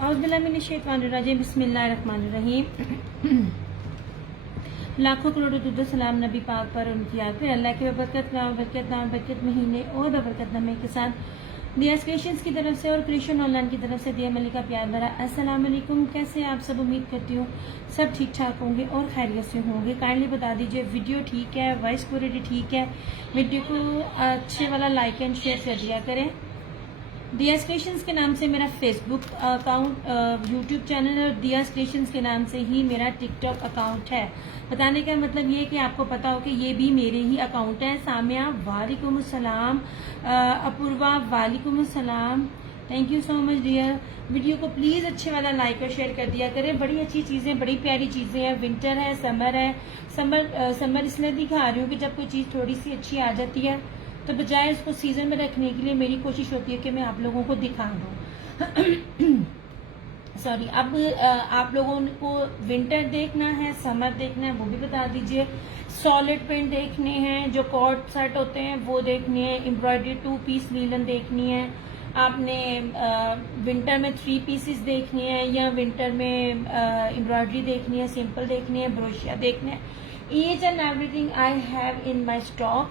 औज़ुबिल्लाहिमिनश्शैतानिर्रजीम बिस्मिल्लाहिर्रहमानिर्रहीम। लाखों करोड़ों दुरूद सलाम नबी पाक पर, उनकी याद पर। अल्लाह के बरकत महीने और बरकत नमे के साथ दिया क्रिएशंस की तरफ से और क्रिएशन ऑनलाइन की तरफ से दिया मलिका प्यार भरा अस्सलाम वालेकुम। कैसे आप सब? उम्मीद करती हूँ सब ठीक ठाक होंगे और खैरियत से होंगे। काइंडली बता दीजिए वीडियो ठीक है, वॉइस क्वालिटी ठीक है। वीडियो को अच्छे वाला लाइक एंड शेयर कर दिया करें। दिया क्रिएशंस के नाम से मेरा फेसबुक अकाउंट, यूट्यूब चैनल और दिया क्रिएशंस के नाम से ही मेरा टिकटॉक अकाउंट है। बताने का मतलब ये कि आपको पता हो कि ये भी मेरे ही अकाउंट है। सामिया वालेकुम अस्सलाम, अपूर्वा वालेकुम अस्सलाम, thank you so much dear. Video को प्लीज अच्छे वाला लाइक और शेयर कर दिया करें। बड़ी अच्छी चीजें, बड़ी प्यारी चीजें हैं। विंटर है, समर है। समर इसलिए दिखा रही हूँ कि जब कोई चीज थोड़ी सी अच्छी आ जाती है तो बजाय उसको सीजन में रखने के लिए मेरी कोशिश होती है कि मैं आप लोगों को दिखा दूं। सॉरी, अब आप लोगों को विंटर देखना है, समर देखना है, वो भी बता दीजिए। सॉलिड प्रिंट देखने हैं, जो कॉर्ड सेट होते हैं वो देखने हैं। एम्ब्रॉयडरी 2 पीस लीलन देखनी है। आपने विंटर में 3 पीसेस देखनी है या विंटर में एम्ब्रॉयडरी देखनी है, सिंपल देखनी है, ब्रोशिया देखना है। Each and everything I have in my stock.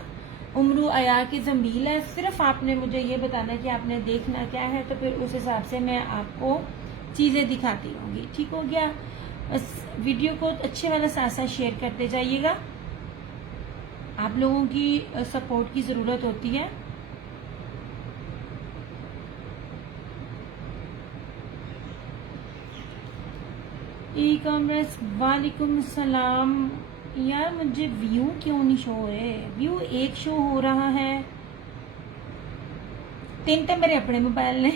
उम्रू अयार की जमील है। सिर्फ आपने मुझे ये बताना है कि आपने देखना क्या है, तो फिर उस हिसाब से मैं आपको चीजें दिखाती रहूंगी। ठीक हो गया? बस वीडियो को अच्छे वाला साथ साथ शेयर करते जाइएगा। आप लोगों की सपोर्ट की जरूरत होती है। ई कॉमर्स वालेकुम सलाम। यार मुझे व्यू क्यों नहीं शो हो रहे? व्यू एक शो हो रहा है, 3 तो मेरे अपने मोबाइल ने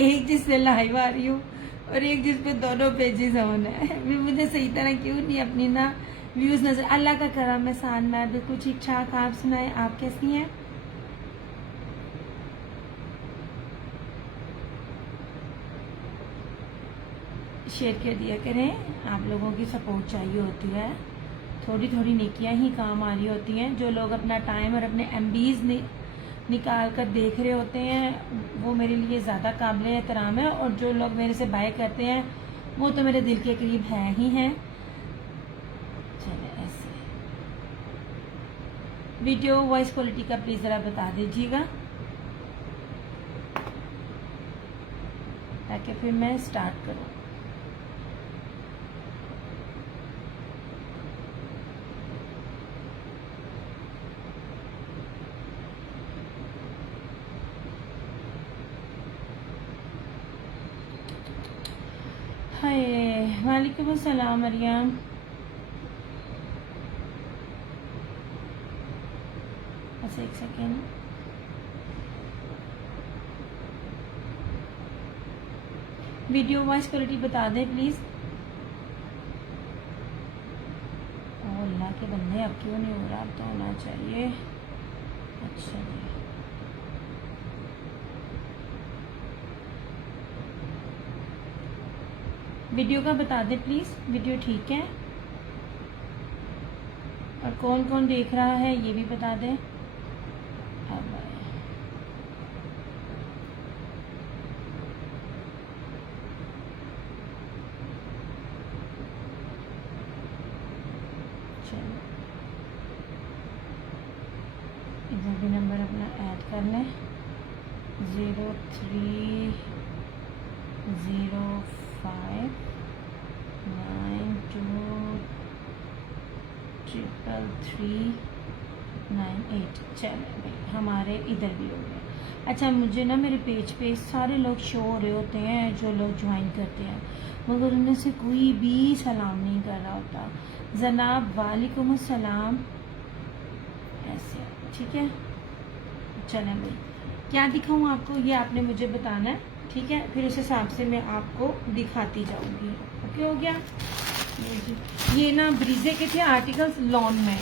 एक जिससे लाइव आ रही हूँ और एक जिसपे दोनों पेजेस ऑन है। भी मुझे सही तरह क्यों नहीं अपनी ना व्यूज नजर। अल्लाह का करम है, सान मैं बिल्कुल ठीक ठाक। आप सुनाए, आप कैसी हैं? शेयर कर दिया करें। आप लोगों की सपोर्ट चाहिए होती है। थोड़ी थोड़ी नेकियां ही काम आ रही होती हैं। जो लोग अपना टाइम और अपने एमबीज निकाल कर देख रहे होते हैं वो मेरे लिए ज़्यादा काबिल एहतराम है, और जो लोग मेरे से बाय करते हैं वो तो मेरे दिल के करीब है ही हैं। चले ऐसे वीडियो वॉइस क्वालिटी का प्लीज़ ज़रा बता दीजिएगा ताकि फिर मैं स्टार्ट करूँ। हाय वालेकुम अस्सलाम मरियम। बस एक सेकेंड। वीडियो वॉइस क्वालिटी बता दें प्लीज। ओ अल्लाह के बंदे, अब क्यों नहीं हो रहा? अब तो होना चाहिए। अच्छा जी, वीडियो का बता दें प्लीज। वीडियो ठीक है? और कौन कौन देख रहा है ये भी बता दें। अब चलो इधर भी नंबर अपना ऐड कर लें। 0305923398। चले भाई, हमारे इधर भी हो गए। अच्छा, मुझे ना मेरे पेज पे सारे लोग शो हो रहे होते हैं जो लोग ज्वाइन करते हैं, मगर उनमें से कोई भी सलाम नहीं कर रहा होता। जनाब वालेकुम अस्सलाम। ऐसे ठीक है? चलें भाई, क्या दिखाऊं आपको ये आपने मुझे बताना है। ठीक है, फिर उस हिसाब से मैं आपको दिखाती जाऊंगी। ओके हो गया? ये ना ब्रीजे के थे आर्टिकल्स लॉन में,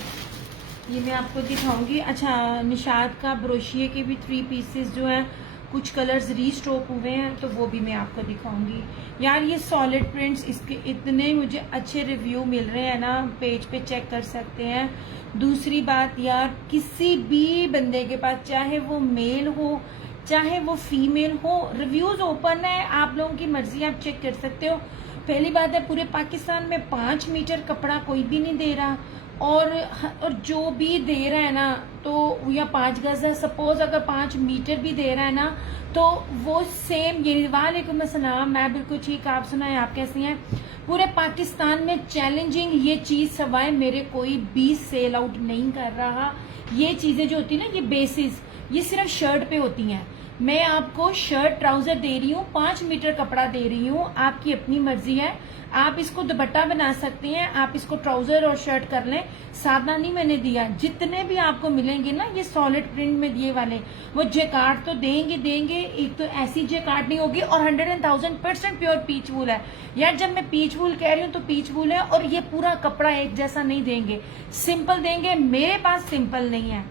ये मैं आपको दिखाऊंगी। अच्छा, निशाद का ब्रोशिये के भी 3 पीसेस जो है, कुछ कलर्स रीस्टॉक हुए हैं तो वो भी मैं आपको दिखाऊंगी। यार ये सॉलिड प्रिंट्स, इसके इतने मुझे अच्छे रिव्यू मिल रहे हैं ना, पेज पे चेक कर सकते हैं। दूसरी बात यार, किसी भी बंदे के पास, चाहे वो मेल हो चाहे वो फीमेल हो। रिव्यूज ओपन है, आप लोगों की मर्जी, आप चेक कर सकते हो। पहली बात है, पूरे पाकिस्तान में 5 मीटर कपड़ा कोई भी नहीं दे रहा, और जो भी दे रहा है ना, तो या 5 गज है, सपोज अगर 5 मीटर भी दे रहा है ना, तो वो सेम ये। वालेकुम अस्सलाम, मैं बिल्कुल ठीक, आप सुनाएं, आप कैसी हैं? पूरे पाकिस्तान में चैलेंजिंग ये चीज सवाए मेरे कोई भी सेल आउट नहीं कर रहा। ये चीजें जो होती है ना, ये बेसिस, ये सिर्फ शर्ट पे होती हैं। मैं आपको शर्ट ट्राउजर दे रही हूँ, 5 मीटर कपड़ा दे रही हूँ, आपकी अपनी मर्जी है। आप इसको दुपट्टा बना सकते हैं, आप इसको ट्राउजर और शर्ट कर लें। सादा नहीं मैंने दिया। जितने भी आपको मिलेंगे ना ये सॉलिड प्रिंट में दिए वाले, वो जेकार्ड तो देंगे। एक तो ऐसी जेकार्ड नहीं होगी, और 100,000% प्योर पीच वूल है यार। जब मैं पीच वूल कह रही हूँ तो पीच वूल है, और ये पूरा कपड़ा एक जैसा नहीं देंगे, सिंपल देंगे। मेरे पास सिंपल नहीं है।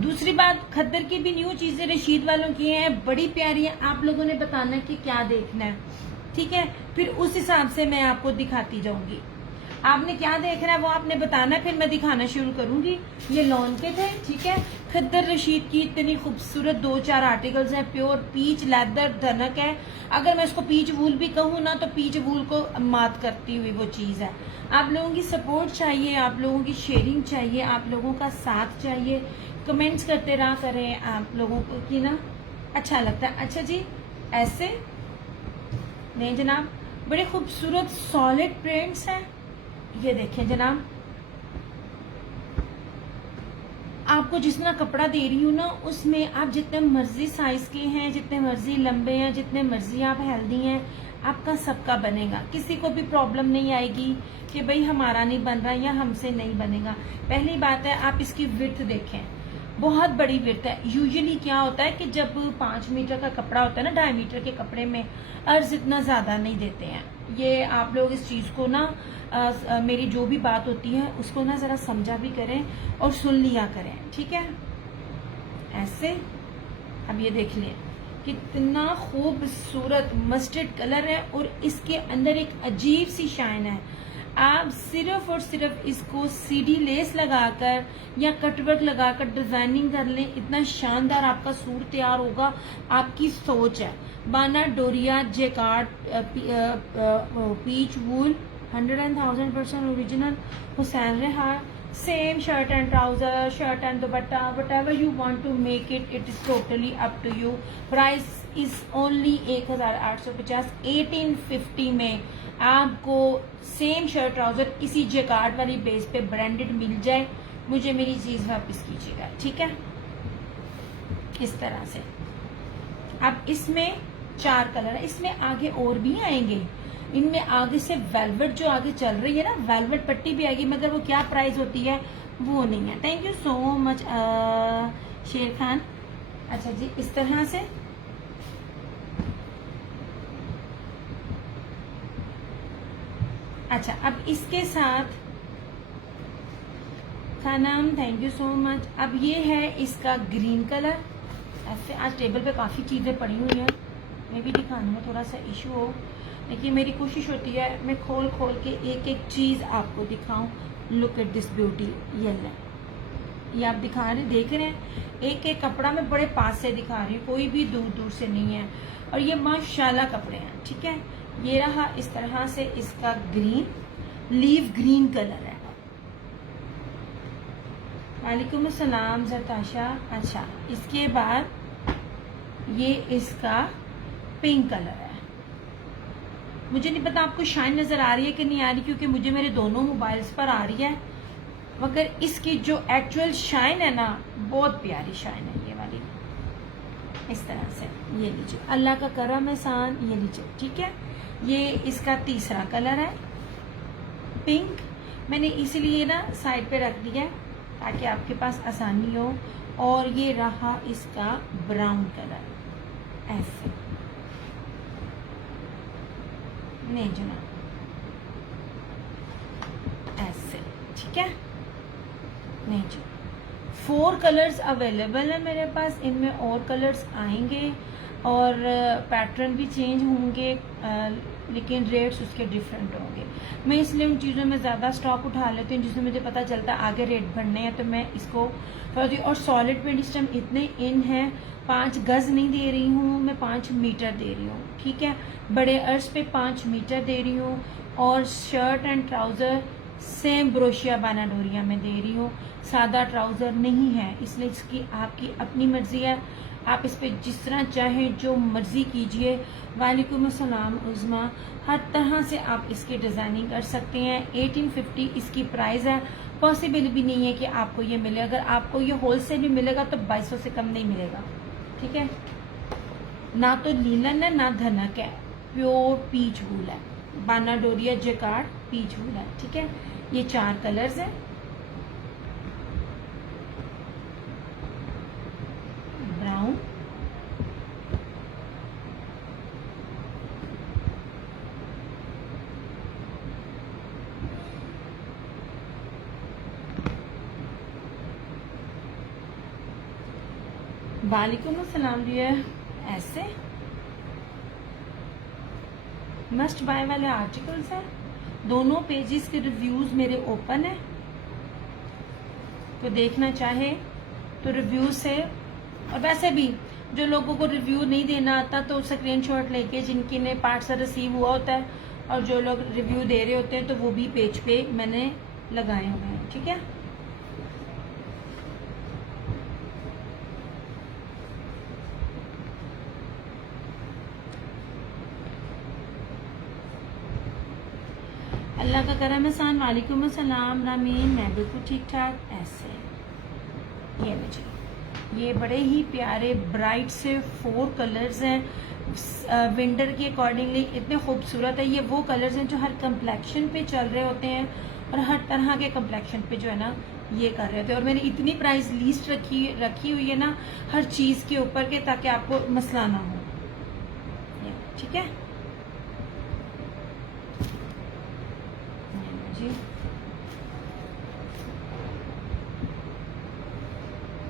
दूसरी बात, खद्दर की भी न्यू चीजें रशीद वालों की हैं, बड़ी प्यारी है। आप लोगों ने बताना कि क्या देखना है, ठीक है? फिर उस हिसाब से मैं आपको दिखाती जाऊंगी। आपने क्या देखना है वो आपने बताना, फिर मैं दिखाना शुरू करूंगी। ये लॉन के थे, ठीक है? खद्दर रशीद की इतनी खूबसूरत 2-4 आर्टिकल्स हैं। प्योर पीच लेदर धनक है। अगर मैं इसको पीच वूल भी कहूँ ना, तो पीच वूल को मात करती हुई वो चीज है। आप लोगों की सपोर्ट चाहिए, आप लोगों की शेयरिंग चाहिए, आप लोगों का साथ चाहिए। कमेंट्स करते रहा करें, आप लोगों को की ना अच्छा लगता है। अच्छा जी, ऐसे नहीं जनाब, बड़े खूबसूरत सॉलिड प्रिंट्स हैं। ये देखें जनाब, आपको जितना कपड़ा दे रही हूँ ना, उसमें आप जितने मर्जी साइज के हैं, जितने मर्जी लंबे हैं, जितने मर्जी आप हेल्दी हैं, आपका सबका बनेगा। किसी को भी प्रॉब्लम नहीं आएगी कि भाई हमारा नहीं बन रहा या हमसे नहीं बनेगा। पहली बात है, आप इसकी विड्थ देखें, बहुत बड़ी विड्थ है। यूजुअली क्या होता है कि जब 5 मीटर का कपड़ा होता है ना, 2.5 मीटर के कपड़े में अर्ज इतना ज्यादा नहीं देते हैं। ये आप लोग इस चीज को ना मेरी जो भी बात होती है उसको ना जरा समझा भी करें और सुन लिया करें, ठीक है? ऐसे अब ये देख लें, कितना खूबसूरत मस्टर्ड कलर है, और इसके अंदर एक अजीब सी शाइन है। आप सिर्फ और सिर्फ इसको सीडी लेस लगाकर या कटवर्क लगाकर डिजाइनिंग कर लें, इतना शानदार आपका सूट तैयार होगा। आपकी सोच है। बाना डोरिया jacquard peach wool 100,000% original Hussain Rehar, same shirt and trouser, shirt and dupatta, whatever you want to make it, it is totally up to you. Price is only 1,850। 1850 में आपको सेम शर्ट ट्राउजर किसी जेकार्ड वाली बेस पे ब्रांडेड मिल जाए, मुझे मेरी चीज वापस कीजिएगा, ठीक है? इस तरह से। अब इसमें 4 कलर है, इसमें आगे और भी आएंगे। इनमें आगे से वेलवेट जो आगे चल रही है ना, वेलवेट पट्टी भी आएगी, मगर वो क्या प्राइस होती है वो नहीं है। थैंक यू सो मच शेर खान। अच्छा जी, इस तरह से अच्छा, अब इसके साथ खानाम, थैंक यू सो मच। अब ये है इसका ग्रीन कलर। ऐसे आज टेबल पे काफ़ी चीज़ें पड़ी हुई हैं, मैं भी दिखाने में थोड़ा सा इशू हो, लेकिन मेरी कोशिश होती है मैं खोल खोल के एक एक चीज़ आपको दिखाऊं। लुक एट दिस ब्यूटी, ये आप दिखा रहे, देख रहे हैं, एक एक कपड़ा मैं बड़े पास से दिखा रही हूँ, कोई भी दूर दूर से नहीं है। और ये माशाल्लाह कपड़े हैं, ठीक है? ये रहा इस तरह से इसका ग्रीन, लीव ग्रीन कलर है। वालेकुम अस्सलाम जरताशा। अच्छा, इसके बाद ये इसका पिंक कलर है। मुझे नहीं पता आपको शाइन नजर आ रही है कि नहीं आ रही, क्योंकि मुझे मेरे दोनों मोबाइल्स पर आ रही है, मगर इसकी जो एक्चुअल शाइन है ना, बहुत प्यारी शाइन है ये वाली। इस तरह से ये लीजिए, अल्लाह का करम एहसान, ये लीजिए, ठीक है? ये इसका तीसरा कलर है पिंक। मैंने इसीलिए ना साइड पे रख दिया ताकि आपके पास आसानी हो। और ये रहा इसका ब्राउन कलर, ऐसे नहीं जनाब, ऐसे, ठीक है? नहीं जी, 4 कलर्स अवेलेबल है मेरे पास। इनमें और कलर्स आएंगे और पैटर्न भी चेंज होंगे, लेकिन रेट्स उसके डिफरेंट होंगे। मैं इसलिए उन चीज़ों में ज़्यादा स्टॉक उठा लेती हूँ जिससे मुझे पता चलता है आगे रेट बढ़ने हैं, तो मैं इसको और सॉलिड प्रिंट इस टाइम इतने इन हैं, 5 गज नहीं दे रही हूँ मैं, 5 मीटर दे रही हूँ, ठीक है। बड़े अर्ज पे 5 मीटर दे रही हूँ और शर्ट एंड ट्राउज़र सेम ब्रोशिया बानाडोरिया में दे रही हूँ। सादा ट्राउज़र नहीं है, इसलिए इसकी आपकी अपनी मर्जी है, आप इस पर जिस तरह चाहें जो मर्जी कीजिए। वालेकुम अस्सलाम उज़मा, हर तरह से आप इसकी डिज़ाइनिंग कर सकते हैं। 1850 इसकी प्राइस है, पॉसिबल भी नहीं है कि आपको ये मिले। अगर आपको ये होलसेल में मिलेगा तो 2200 से कम नहीं मिलेगा, ठीक है। ना तो लीलन है ना धनक है, प्योर पीच वूल है, बानाडोरिया जैकार्ड पीच वूल है, ठीक है। ये 4 कलर्स हैं, ब्राउन, वालेकुम अस्सलाम डियर। ऐसे मस्ट बाय वाले आर्टिकल्स हैं, दोनों पेजेस के रिव्यूज मेरे ओपन है, तो देखना चाहे तो रिव्यू से। और वैसे भी जो लोगों को रिव्यू नहीं देना आता तो स्क्रीनशॉट लेके जिनकी ने पार्सल रिसीव हुआ होता है और जो लोग रिव्यू दे रहे होते हैं तो वो भी पेज पे मैंने लगाए हुए हैं, ठीक है। अल्लाह का करम एहसान। वालेकुम अस्सलाम रामीन, मैं बिल्कुल ठीक ठाक। ऐसे ये लीजिए, ये बड़े ही प्यारे ब्राइट से 4 कलर्स हैं, विंटर के अकॉर्डिंगली इतने खूबसूरत है। ये वो कलर्स हैं जो हर कम्प्लेक्शन पे चल रहे होते हैं और हर तरह के कम्प्लेक्शन पे जो है ना ये कर रहे होते हैं। और मैंने इतनी प्राइस लिस्ट रखी हुई है ना हर चीज़ के ऊपर के, ताकि आपको मसला ना हो, ठीक है जी।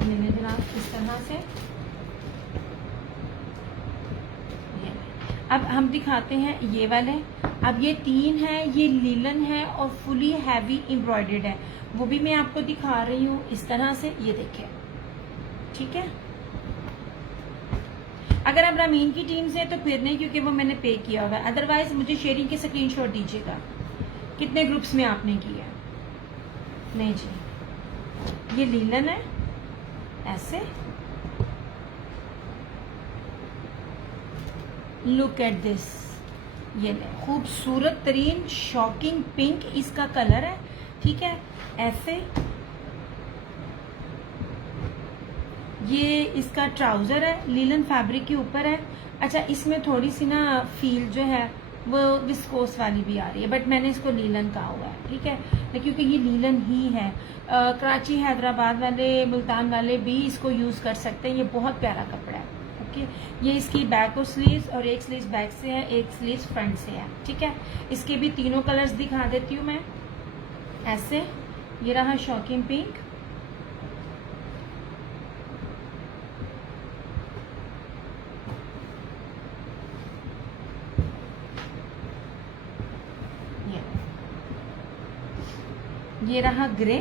मैंने जनाब इस तरह से अब हम दिखाते हैं ये वाले। अब ये 3 है, ये लीलन है और फुली हैवी एम्ब्रॉयडर्ड है, वो भी मैं आपको दिखा रही हूँ इस तरह से, ये देखें, ठीक है। अगर आप रामीन की टीम से हैं तो फिर नहीं, क्योंकि वो मैंने पे किया हुआ है। अदरवाइज मुझे शेयरिंग के स्क्रीनशॉट दीजिएगा कितने ग्रुप्स में आपने किया। नहीं जी, ये लीलन है, ऐसे लुक एट दिस, ये खूबसूरत तरीन शॉकिंग पिंक इसका कलर है, ठीक है। ऐसे ये इसका ट्राउजर है, लीलन फैब्रिक के ऊपर है। अच्छा, इसमें थोड़ी सी ना फील जो है वो विस्कोस वाली भी आ रही है, बट मैंने इसको लीलन कहा हुआ है, ठीक है, क्योंकि ये लीलन ही है। कराची हैदराबाद वाले मुल्तान वाले भी इसको यूज़ कर सकते हैं, ये बहुत प्यारा कपड़ा है, ओके। ये इसकी बैक और स्लीव्स, और एक स्लीव्स बैक से है, एक स्लीव्स फ्रंट से है, ठीक है। इसके भी तीनों कलर्स दिखा देती हूँ मैं। ऐसे ये रहा शॉकिंग पिंक, ये रहा ग्रे,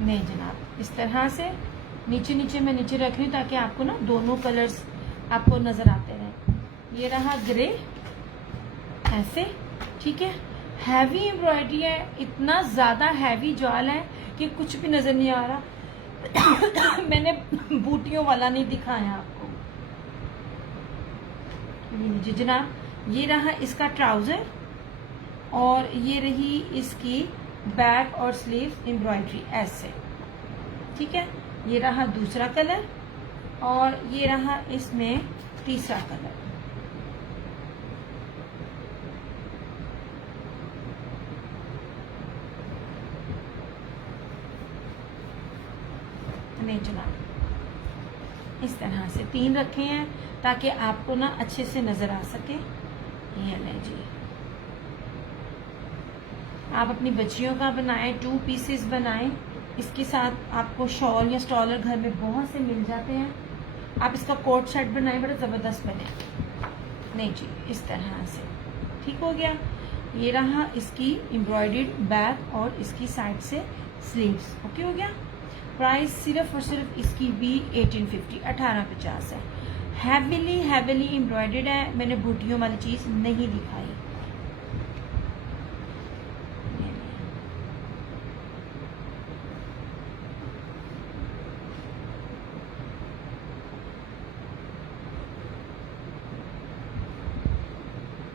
नहीं जनाब, इस तरह से नीचे नीचे मैं नीचे रख रही हूँ ताकि आपको ना दोनों कलर्स आपको नजर आते रहें। ये रहा ग्रे, ऐसे, ठीक है। हैवी एम्ब्रॉयडरी है, इतना ज्यादा हैवी जाल है कि कुछ भी नजर नहीं आ रहा। मैंने बूटियों वाला नहीं दिखाया आपको। ये लीजिए जनाब, ये रहा इसका ट्राउजर और ये रही इसकी बैक और स्लीव एम्ब्रॉयडरी, ऐसे, ठीक है। ये रहा दूसरा कलर और ये रहा इसमें तीसरा कलर। नहीं जनाब, इस तरह से 3 रखे हैं ताकि आपको ना अच्छे से नजर आ सके। ये ले जी, आप अपनी बच्चियों का बनाएं, 2 पीसेस बनाएं, इसके साथ आपको शॉल या स्टॉलर घर में बहुत से मिल जाते हैं, आप इसका कोट सेट बनाए, बड़ा ज़बरदस्त बने। नहीं जी, इस तरह से ठीक हो गया। ये रहा इसकी एम्ब्रॉयडर्ड बैक और इसकी साइड से स्लीव्स। ओके हो गया। प्राइस सिर्फ और सिर्फ इसकी भी 1850 1850 है। हैवीली एम्ब्रॉयडर्ड है। मैंने बूटियों वाली चीज़ नहीं दिखाई।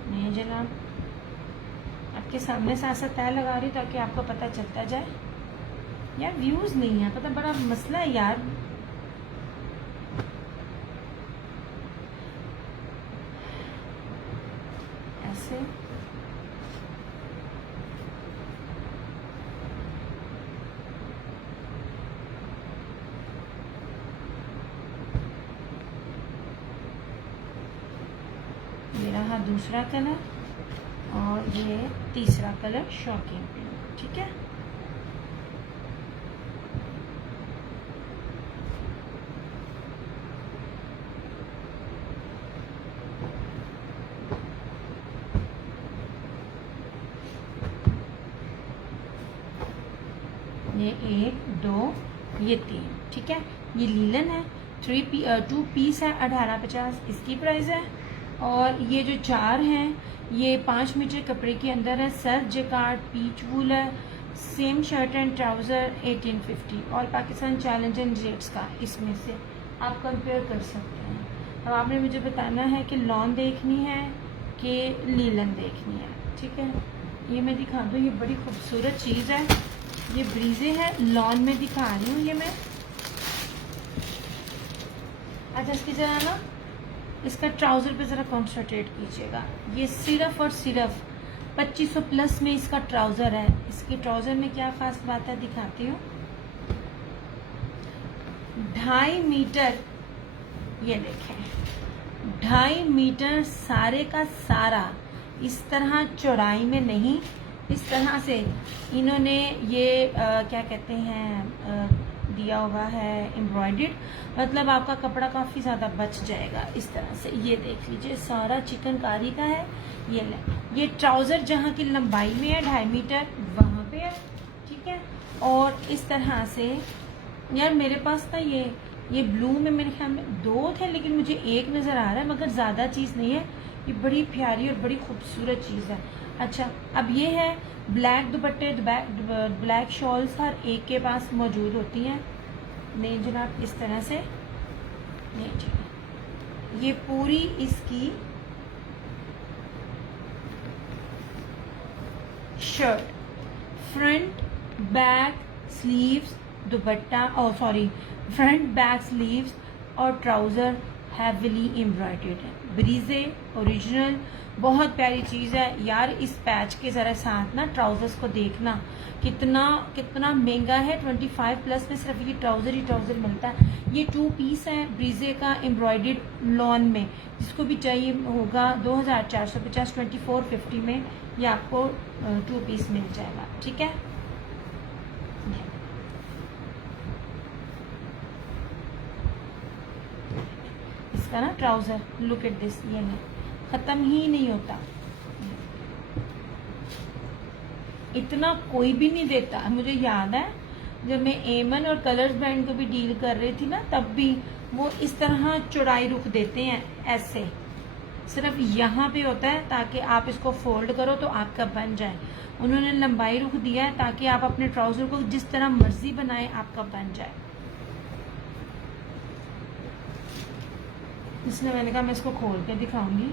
नहीं जनाब, आपके सामने से ऐसा तय लगा रही ताकि आपको पता चलता जाए। यार व्यूज नहीं है, पता बड़ा मसला है यार। ऐसे ये रहा दूसरा कलर और ये तीसरा कलर शॉकिंग पिंक। ठीक है, ये 1 2 ये 3। ठीक है, ये लीलन है। 2 पीस है 1850 इसकी प्राइस है। और ये जो 4 हैं ये 5 मीटर कपड़े के अंदर है। सर्फ जैकार्ड पीच वूल है। सेम शर्ट एंड ट्राउज़र 1850 और पाकिस्तान चैलेंजिंग रेट्स का इसमें से आप कंपेयर कर सकते हैं। अब आपने मुझे बताना है कि लॉन देखनी है कि लीलन देखनी है। ठीक है, ये मैं दिखा दूँ, ये बड़ी खूबसूरत चीज़ है। ये ब्रीजे है, लॉन में दिखा रही हूँ ये मैं। अच्छा, इसकी जरा ना इसका ट्राउज़र पे ज़रा कॉन्सेंट्रेट कीजिएगा। ये सिर्फ और सिर्फ 2500 प्लस में इसका ट्राउज़र है। इसके ट्राउज़र में क्या खास बात है दिखाती हूँ। 2.5 मीटर, ये देखें 2.5 मीटर सारे का सारा, इस तरह चौड़ाई में नहीं, इस तरह से इन्होंने ये क्या कहते हैं दिया हुआ है एम्ब्रॉयडर्ड। मतलब आपका कपड़ा काफ़ी ज़्यादा बच जाएगा इस तरह से। ये देख लीजिए सारा चिकनकारी का है। ये ट्राउज़र जहाँ की लंबाई में है 2.5 मीटर वहाँ पे है। ठीक है, और इस तरह से यार मेरे पास था ये ब्लू में मेरे ख्याल में 2 थे, लेकिन मुझे एक नज़र आ रहा है, मगर ज़्यादा चीज़ नहीं है। ये बड़ी प्यारी और बड़ी खूबसूरत चीज़ है। अच्छा, अब ये है ब्लैक दुपट्टे, ब्लैक शॉल्स हर एक के पास मौजूद होती हैं। नहीं जनाब, इस तरह से नहीं जी, ये पूरी इसकी शर्ट, फ्रंट बैक स्लीव्स दुपट्टा फ्रंट बैक स्लीव्स और ट्राउज़र हैवीली एम्ब्रॉयडर्ड है। ब्रीजे ओरिजिनल, बहुत प्यारी चीज़ है यार। इस पैच के ज़रा साथ ना ट्राउज़र्स को देखना कितना महंगा है। 25 प्लस में सिर्फ ये ट्राउज़र ही ट्राउज़र मिलता है। ये 2 पीस है ब्रीजे का एम्ब्रॉयडर्ड लॉन में। जिसको भी चाहिए होगा 2450 2450 में ये आपको 2 पीस मिल जाएगा। ठीक है, इसका ना ट्राउज़र लुक एट दिस, ये नहीं ख़त्म ही नहीं होता। इतना कोई भी नहीं देता। मुझे याद है जब मैं एमन और कलर्स ब्रांड को भी डील कर रही थी ना, तब भी वो इस तरह चौड़ाई रुख देते हैं ऐसे, सिर्फ यहाँ पे होता है ताकि आप इसको फोल्ड करो तो आपका बन जाए। उन्होंने लंबाई रुख दिया है ताकि आप अपने ट्राउज़र को जिस तरह मर्जी बनाए आपका बन जाए। इसलिए मैंने कहा मैं इसको खोल के दिखाऊंगी।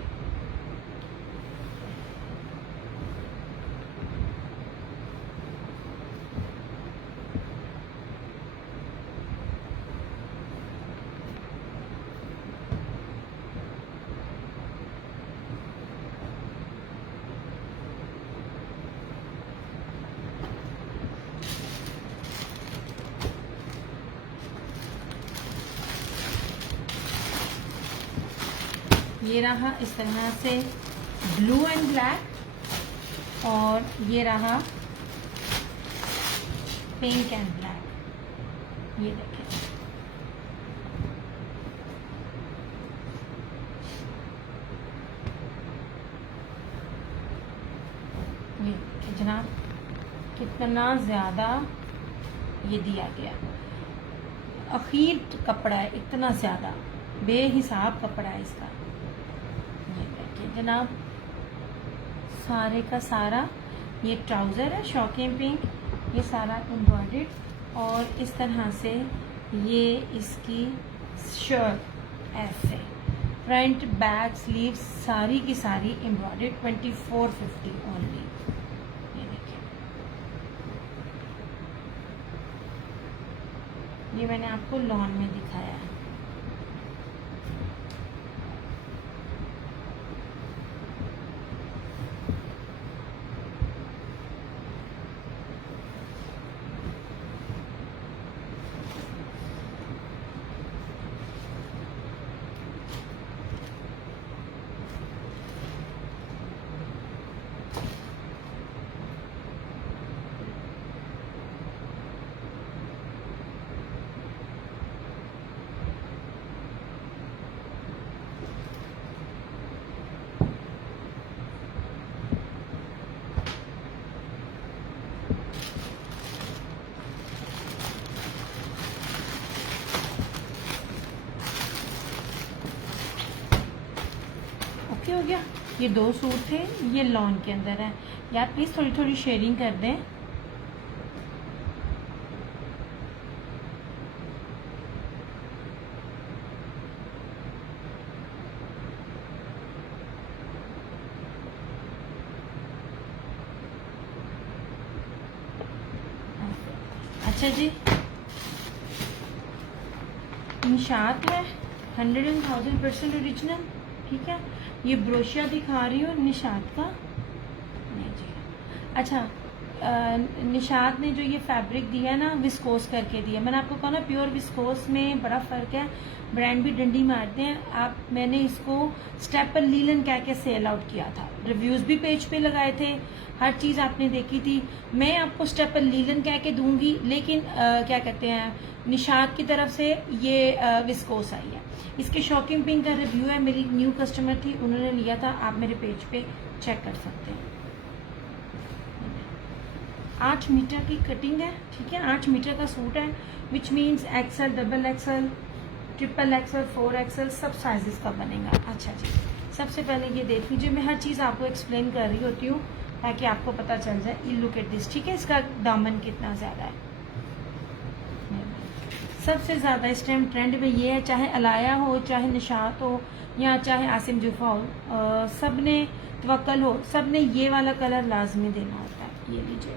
ये रहा इस तरह से ब्लू एंड ब्लैक, और ये रहा पिंक एंड ब्लैक। ये देखें जनाब कितना ज़्यादा ये दिया गया, अखीर कपड़ा है, इतना ज़्यादा बेहिसाब कपड़ा है इसका। ये देखिए जनाब, सारे का सारा ये ट्राउज़र है शॉकिंग पिंक, ये सारा एम्ब्रॉयडर्ड, और इस तरह से ये इसकी शर्ट ऐसे फ्रंट बैक स्लीव्स सारी की सारी एम्ब्रॉयडर्ड 2450 ओनली। ये देखिए, ये मैंने आपको लॉन में दिखाया है। हो गया, ये 2 सूट थे, ये लॉन के अंदर है। यार प्लीज थोड़ी थोड़ी शेयरिंग कर दें। अच्छा जी, निशात है 100,000% ओरिजिनल, ठीक है। ये ब्रोशिया दिखा रही हूँ निशात का, नहीं जी। अच्छा, निशात ने जो ये फैब्रिक दिया है ना, विस्कोस करके दिया। मैंने आपको कहा ना प्योर विस्कोस में बड़ा फ़र्क है, ब्रांड भी डंडी मारते हैं। मैंने इसको स्टेपल लीलन कह के सेल आउट किया था, रिव्यूज़ भी पेज पे लगाए थे, हर चीज़ आपने देखी थी। मैं आपको स्टेपल लीलन कह के दूंगी, लेकिन क्या कहते हैं, निशात की तरफ से ये विस्कोस आई है। इसके शॉकिंग पिंक का रिव्यू है, मेरी न्यू कस्टमर थी, उन्होंने लिया था, आप मेरे पेज पे चेक कर सकते हैं। 8 मीटर की कटिंग है, ठीक है, 8 मीटर का सूट है, which means axle, double axle, triple axle, 4 axle सब साइजेस का बनेगा। अच्छा जी, सबसे पहले ये देख लीजिए, मैं हर चीज़ आपको एक्सप्लेन कर रही होती हूँ ताकि आपको पता चल जाए। यू लुक एट दिस, ठीक है, इसका दामन कितना ज़्यादा है। सबसे ज़्यादा इस टाइम ट्रेंड में ये है, चाहे अलाया हो, चाहे निशात हो, या चाहे आसिम जुफा हो, सब ने तवक्कल हो, सब ने ये वाला कलर लाजमी देना होता है। ये लीजिए,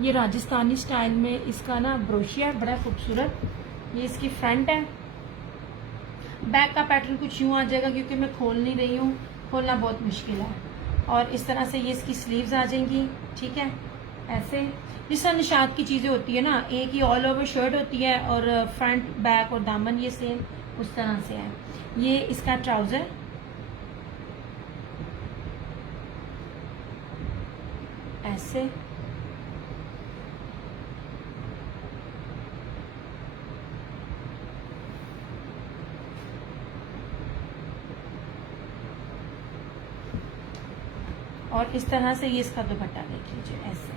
ये राजस्थानी स्टाइल में इसका ना ब्रोशिया है, बड़ा खूबसूरत। ये इसकी फ्रंट है, बैक का पैटर्न कुछ यूँ आ जाएगा क्योंकि मैं खोल नहीं रही हूँ, खोलना बहुत मुश्किल है। और इस तरह से ये इसकी स्लीव्स आ जाएंगी, ठीक है, ऐसे जिस तरह निशात की चीज़ें होती है ना, एक ही ऑल ओवर शर्ट होती है और फ्रंट बैक और दामन ये सेम उस तरह से है। ये इसका ट्राउज़र ऐसे, और इस तरह से ये इसका दुपट्टा देख लीजिए ऐसे।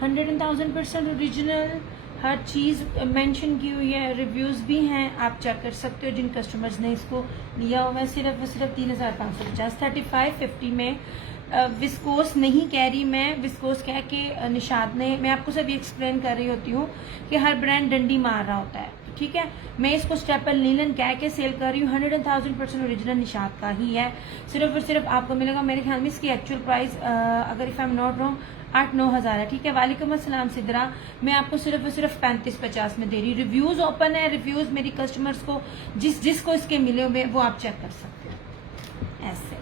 100,000% ओरिजिनल, हर चीज़ मेंशन की हुई है, रिव्यूज़ भी हैं, आप चेक कर सकते हो। जिन कस्टमर्स ने इसको लिया हुआ है, सिर्फ 3,550, 3550 में। विस्कोस नहीं कह रही मैं, विस्कोस कह के निशात ने, मैं आपको सब एक्सप्लेन कर रही होती हूँ कि हर ब्रांड डंडी मार रहा होता है, ठीक है। मैं इसको स्टेपल लीलन कह के सेल कर रही हूँ, 100,000% ओरिजिनल निशात का ही है। सिर्फ और सिर्फ आपको मिलेगा, मेरे ख्याल में इसकी एक्चुअल प्राइस अगर if I am not wrong 8-9 हज़ार है, ठीक है। वालेकुम अस्सलाम सिद्रा, मैं आपको सिर्फ और सिर्फ 3550 में दे रही। रिव्यूज ओपन है, रिव्यूज मेरी कस्टमर्स को जिसको इसके मिले हुए वो आप चेक कर सकते हो। ऐसे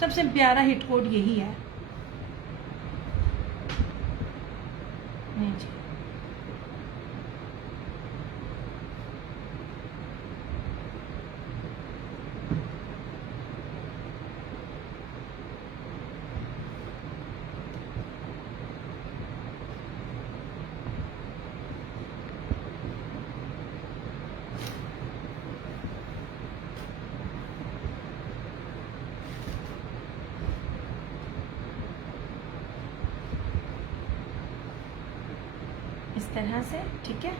सबसे प्यारा हिट कोड यही है। नहीं जी, तरह से, ठीक है।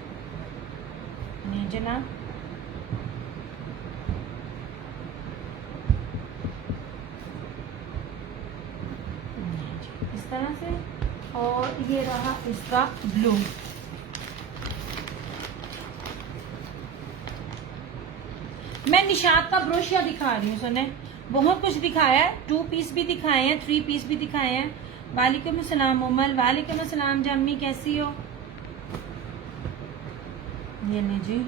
नहीं जनाब, इस तरह से। और ये रहा इसका ब्लू। मैं निशात का ब्रोशिया दिखा रही हूँ, सुने बहुत कुछ दिखाया है, 2 पीस भी दिखाए हैं, 3 पीस भी दिखाए हैं। वालेकुम अस्सलाम उमल, वालेकुम अस्सलाम जम्मी, कैसी हो? ये नहीं जी,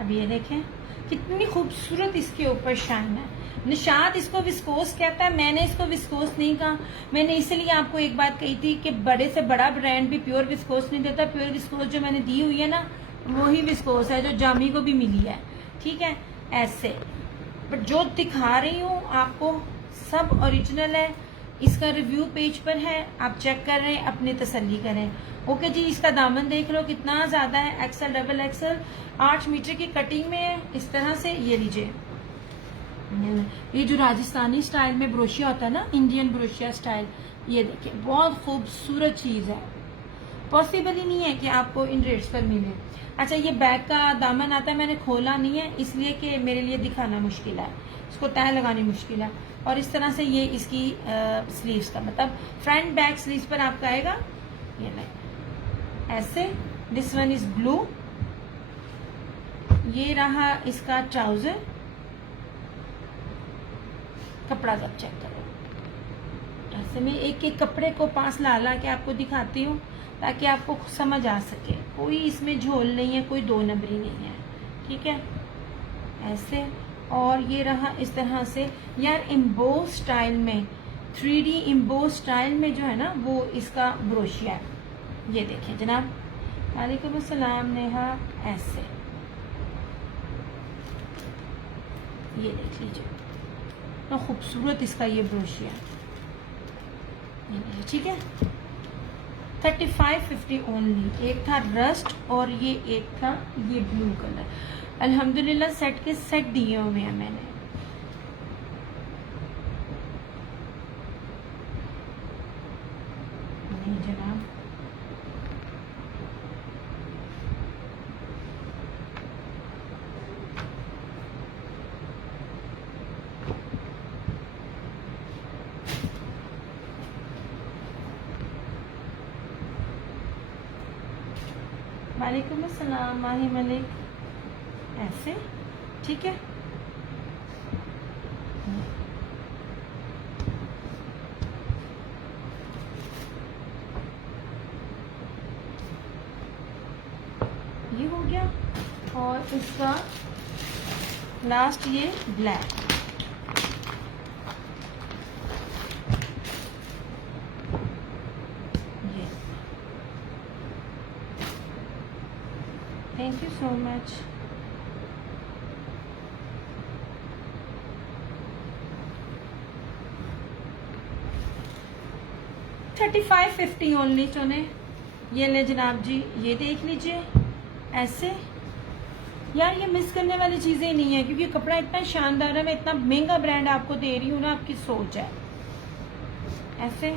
अब ये देखें कितनी खूबसूरत इसके ऊपर शाइन है। निशात इसको विस्कोस कहता है, मैंने इसको विस्कोस नहीं कहा। मैंने इसलिए आपको एक बात कही थी कि बड़े से बड़ा ब्रांड भी प्योर विस्कोस नहीं देता। प्योर विस्कोस जो मैंने दी हुई है ना, वही विस्कोस है जो जामी को भी मिली है, ठीक है। ऐसे बट जो दिखा रही हूँ आपको सब ओरिजिनल है। इसका रिव्यू पेज पर है, आप चेक कर रहे हैं, अपनी तसल्ली करें। ओके जी, इसका दामन देख लो कितना ज्यादा है, एक्सल डबल एक्सल, 8 मीटर की कटिंग में है इस तरह से। ये लीजिए, ये जो राजस्थानी स्टाइल में ब्रोशिया होता है ना, इंडियन ब्रोशिया स्टाइल, ये देखिए बहुत खूबसूरत चीज है। पॉसिबल ही नहीं है कि आपको इन रेट्स पर मिले। अच्छा, ये बैक का दामन आता है, मैंने खोला नहीं है इसलिए कि मेरे लिए दिखाना मुश्किल है, इसको तय लगानी मुश्किल है। और इस तरह से ये इसकी स्लीव्स का मतलब फ्रंट बैक स्लीव्स पर आपका आएगा ये नहीं ऐसे। This one is blue. ये रहा इसका ट्राउजर, कपड़ा जब चेक करो। ऐसे में एक एक कपड़े को पास ला के आपको दिखाती हूँ ताकि आपको समझ आ सके। कोई इसमें झोल नहीं है, कोई 2 नंबरी नहीं है, ठीक है। ऐसे, और ये रहा इस तरह से यार इम्बो स्टाइल में, 3D इम्बो स्टाइल में जो है ना वो इसका ब्रोशिया है। ये देखें जनाब, वालेकुम अस्सलाम नेहा। ऐसे ये देख लीजिए तो खूबसूरत इसका ये ब्रोशिया, ठीक है। 3550 ओनली। एक था रस्ट और ये एक था ये ब्लू कलर। अल्हम्दुलिल्लाह सेट के सेट दिए हुए हैं मैंने। नहीं जनाब, वालेकुम अस्सलाम माही मलिक। ऐसे, ठीक है। ये हो गया और इसका लास्ट ये ब्लैक। ये thank you so much. $3550 only चुने। ये ले जनाब जी, ये देख लीजिए। ऐसे यार ये मिस करने वाली चीजें नहीं है क्योंकि कपड़ा इतना शानदार है। मैं इतना महंगा ब्रांड आपको दे रही हूँ ना, आपकी सोच है। ऐसे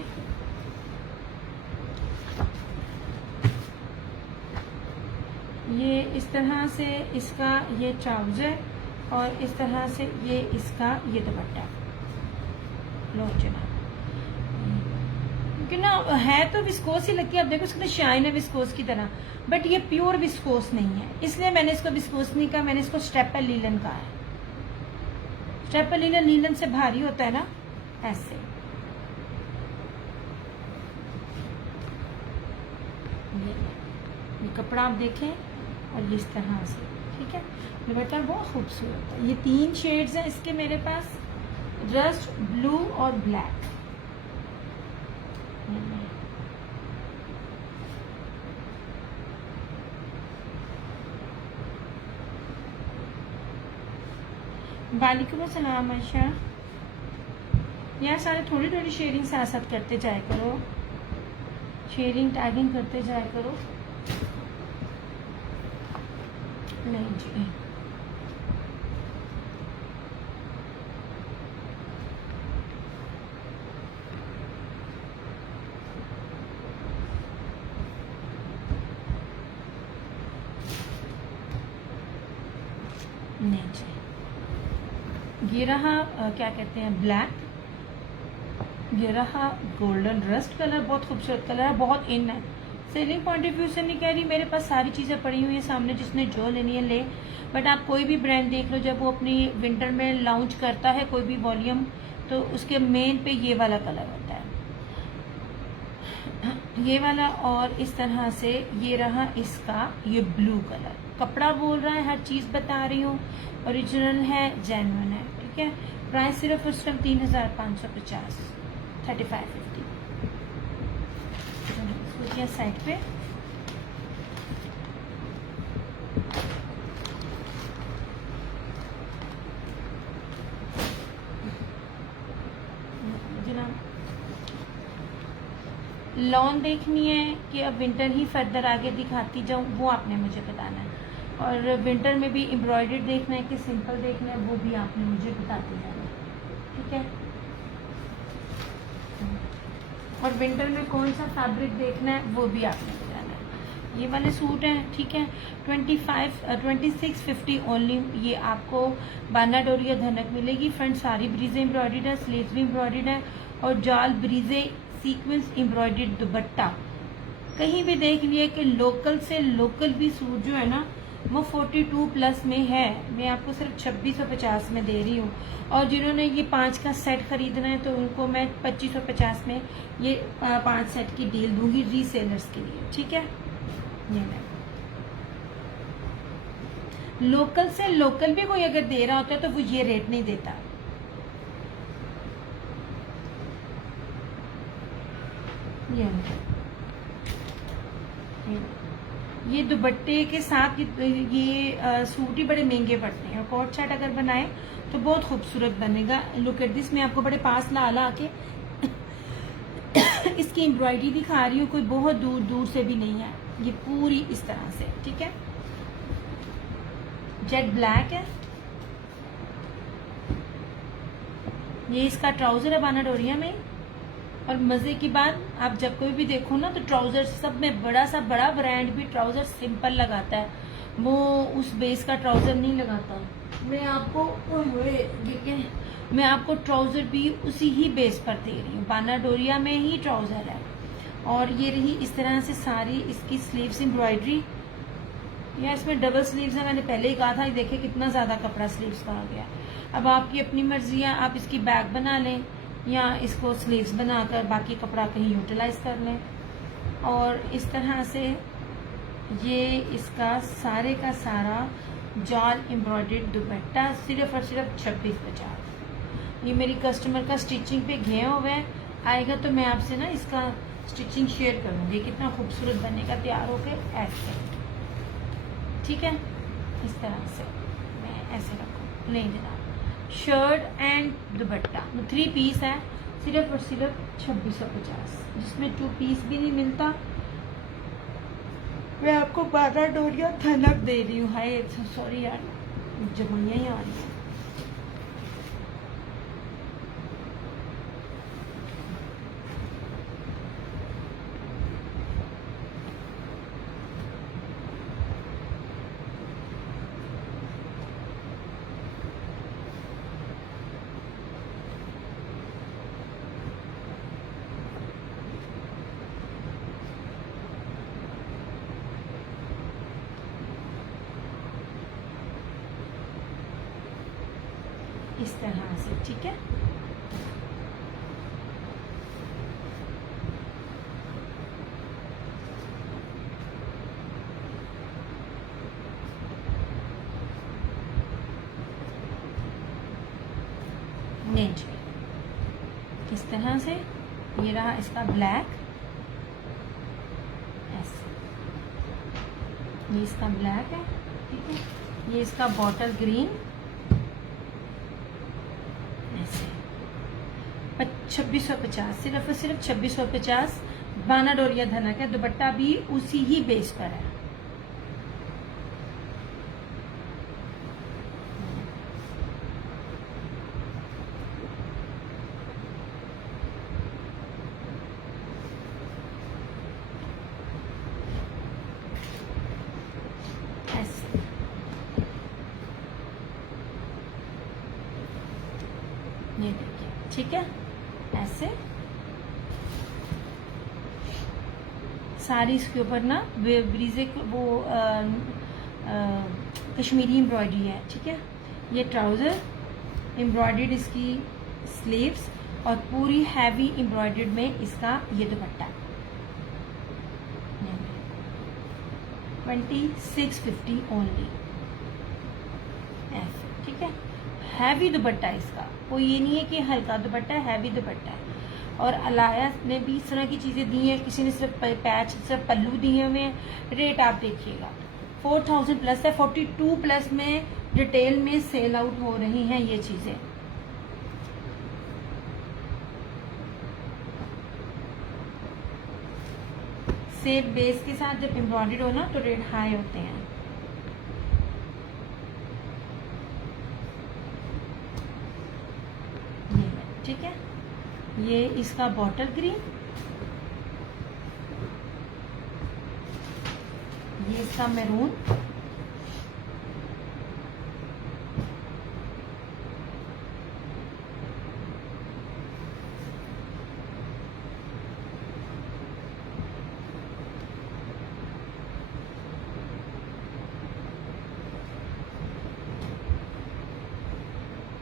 ये इस तरह से इसका ये ट्राउजर और इस तरह से ये इसका ये दुपट्टा। लो जनाब, क्योंकि ना है तो विस्कोस ही लगती है। अब देखो इसका शाइन है विस्कोस की तरह, बट ये प्योर विस्कोस नहीं है, इसलिए मैंने इसको विस्कोस नहीं कहा, मैंने इसको स्टेपल लीलन कहा है। स्टेपल लीलन लीलन से भारी होता है ना। ऐसे ये कपड़ा आप देखें और इस तरह से, ठीक है। दुपट्टा बहुत खूबसूरत है। ये 3 शेड्स हैं इसके मेरे पास, रस्ट, ब्लू और ब्लैक। वालेकुम अस्सलाम आयशा। यार सारे थोड़ी थोड़ी शेयरिंग साथ साथ करते जाया करो, शेयरिंग टैगिंग करते जाया करो। नहीं जी, नहीं जी, ये रहा क्या कहते हैं ब्लैक, ये रहा गोल्डन रस्ट कलर, बहुत खूबसूरत कलर है, बहुत इन है। सेलिंग पॉइंट ऑफ व्यू से नहीं कह रही, मेरे पास सारी चीज़ें पड़ी हुई हैं सामने, जिसने जो लेनी है ले। बट आप कोई भी ब्रांड देख लो, जब वो अपनी विंटर में लॉन्च करता है कोई भी वॉल्यूम, तो उसके मेन पे ये वाला कलर होता है, ये वाला। और इस तरह से ये रहा इसका ये ब्लू कलर। कपड़ा बोल रहा है, हर चीज़ बता रही हूँ, ओरिजिनल है, जेन्युइन है, ठीक है। प्राइस सिर्फ उस टाइम 3550, 3550। सोचिए साइड पे लॉन देखनी है कि अब विंटर ही फर्दर आगे दिखाती जाऊँ, वो आपने मुझे बताना है। और विंटर में भी एम्ब्रॉयडर्ड देखना है कि सिंपल देखना है, वो भी आपने मुझे बताते जाना है, ठीक है। और विंटर में कौन सा फैब्रिक देखना है वो भी आपने बताना है। ये वाले सूट हैं, ठीक है, 2650 ओनली। ये आपको बाना डोरिया धनक मिलेगी। फ्रंट सारी ब्रीजे एम्ब्रॉयडर्ड है, स्लीव्स भी एम्ब्रॉयडर्ड है, और जाल ब्रीजे सीक्वेंस एम्ब्रॉयडर्ड दुपट्टा। कहीं भी देख लिए कि लोकल से लोकल भी सूट जो है ना वो 42+ में है, मैं आपको सिर्फ 2650 में दे रही हूँ। और जिन्होंने ये 5 का सेट खरीदना है तो उनको मैं 2550 में ये 5 सेट की डील दूंगी रीसेलर्स के लिए, ठीक है। ये लोकल से लोकल भी कोई अगर दे रहा होता है तो वो ये रेट नहीं देता। ये दुपट्टे के साथ ये सूट ही बड़े महंगे पड़ते हैं, और कोट सेट अगर बनाए तो बहुत खूबसूरत बनेगा। लुक एट दिस, मैं आपको बड़े पास ला के इसकी एम्ब्रॉयडरी दिखा रही हूँ, कोई बहुत दूर दूर से भी नहीं है, ये पूरी इस तरह से, ठीक है। जेट ब्लैक है, ये इसका ट्राउजर है बाना डोरिया में। और मजे की बात, आप जब कोई भी देखो ना तो ट्राउजर सब में बड़ा ब्रांड भी ट्राउजर सिंपल लगाता है, वो उस बेस का ट्राउजर नहीं लगाता। मैं आपको मैं आपको ट्राउजर भी उसी ही बेस पर दे रही हूँ, बाना डोरिया में ही ट्राउजर है। और ये रही इस तरह से सारी इसकी स्लीव्स एम्ब्रॉयडरी, या इसमें डबल स्लीव्स है, मैंने पहले ही कहा था। देखिए कितना ज्यादा कपड़ा स्लीव्स का आ गया। अब आपकी अपनी मर्जी है, आप इसकी बैग बना लें या इसको स्लीव्स बनाकर बाकी कपड़ा कहीं यूटिलाइज कर लें। और इस तरह से ये इसका सारे का सारा जाल एम्ब्रॉयडर्ड दुपट्टा सिर्फ और सिर्फ 2650। ये मेरी कस्टमर का स्टिचिंग पे गया हुआ है, आएगा तो मैं आपसे ना इसका स्टिचिंग शेयर करूँगी, कितना खूबसूरत बनेगा तैयार होकर ऐसे, ठीक है। इस तरह से मैं ऐसे रखूँ प्लेन देना। शर्ट एंड दुपट्टा 3 पीस है, सिर्फ और सिर्फ 2650, जिसमें 2 पीस भी नहीं मिलता। मैं आपको बाना डोरिया धनक दे रही हूँ। हाय सॉरी यार, जमाइयाँ ही आ रही हैं। इस तरह से, ठीक है। नेट इस तरह से, ये रहा इसका ब्लैक, ऐसे ये इसका ब्लैक है, ठीक है। ये इसका बॉटल ग्रीन, 2650, सिर्फ और सिर्फ 2650। बाना डोरिया धनक है, दुपट्टा भी उसी ही बेस पर है। ठीक है। ऐसे सारी इसके ऊपर ना ब्रीजे वो कश्मीरी एम्ब्रॉयडरी है, ठीक है। ये ट्राउजर एम्ब्रॉयडर्ड इसकी स्लीव्स और पूरी हैवी एम्ब्रॉयडर्ड में इसका ये दुपट्टा 2650 ओनली, ऐसे, ठीक है। हैवी दुपट्टा है इसका, कोई ये नहीं है कि हल्का दुपट्टा है, हैवी दुपट्टा है। और अलाया ने भी इस तरह की चीजें दी हैं, किसी ने सिर्फ पैच सिर्फ पल्लू दिए हुए हैं। रेट आप देखिएगा 4000 प्लस है, 42 प्लस में डिटेल में सेल आउट हो रही हैं ये चीजें। सेम बेस के साथ जब एम्ब्रॉयडर्ड हो ना तो रेट हाई होते हैं। ये ठीक है, ये इसका बॉटल ग्रीन, ये इसका मैरून,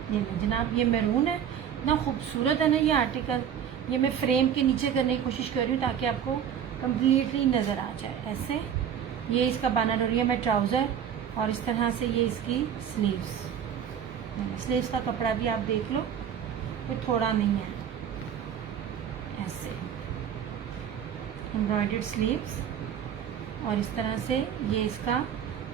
ये जनाब ये मैरून है ना, खूबसूरत है ना ये आर्टिकल। ये मैं फ्रेम के नीचे करने की कोशिश कर रही हूँ ताकि आपको कम्प्लीटली नज़र आ जाए। ऐसे ये इसका बानाडोरिया में ट्राउज़र और इस तरह से ये इसकी स्लीव्स। स्लीव्स का कपड़ा भी आप देख लो, कोई थोड़ा नहीं है। ऐसे एम्ब्रॉयडर्ड स्लीव्स और इस तरह से ये इसका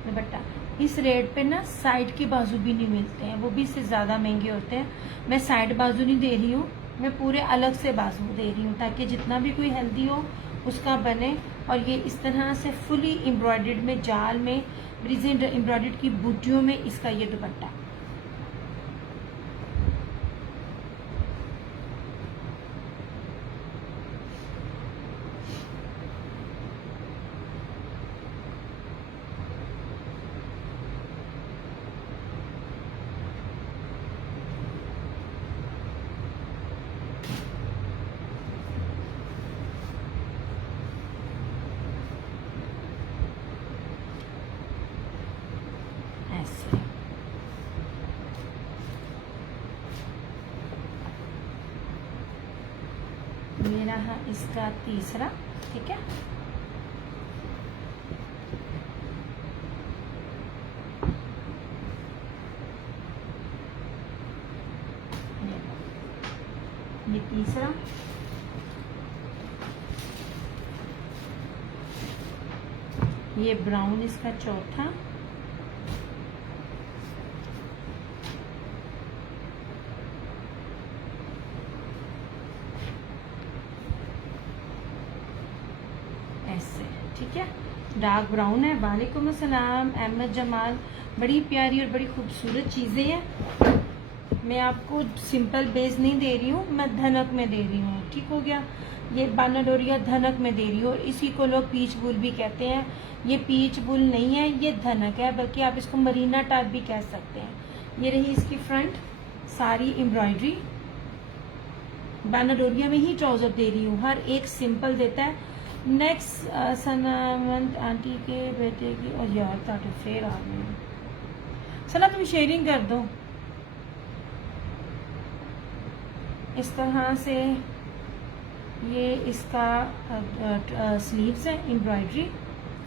दुपट्टा। इस रेट पे ना साइड के बाजू भी नहीं मिलते हैं, वो भी इससे ज़्यादा महंगे होते हैं। मैं साइड बाजू नहीं दे रही हूँ, मैं पूरे अलग से बाजू दे रही हूँ ताकि जितना भी कोई हेल्दी हो उसका बने। और ये इस तरह से फुली एम्ब्रॉयडर्ड में जाल में ब्रिज एम्ब्रॉयडर्ड की बूटियों में इसका ये दुपट्टा। ये रहा इसका तीसरा, ठीक है। ये तीसरा, ये ब्राउन इसका चौथा, ऐसे, ठीक है। डार्क ब्राउन है। वालेकुम अस्सलाम अहमद जमाल। बड़ी प्यारी और बड़ी खूबसूरत चीज़ें हैं। मैं आपको सिंपल बेस नहीं दे रही हूँ, मैं धनक में दे रही हूँ, ठीक हो गया। ये बानाडोरिया धनक में दे रही हूँ और इसी को लोग पीच बुल भी कहते हैं। ये पीच बुल नहीं है, ये धनक है, बल्कि आप इसको मरीना टाइप भी कह सकते हैं। ये रही इसकी फ्रंट सारी एम्ब्रॉयडरी। बानाडोरिया में ही ट्राउजर दे रही हूँ, हर एक सिंपल देता है। नेक्स्ट सनामंत आंटी के बेटे की, और यार ताकि फेर आ गए। सना तुम शेयरिंग कर दो। इस तरह से ये इसका स्लीव्स है एम्ब्रॉयडरी,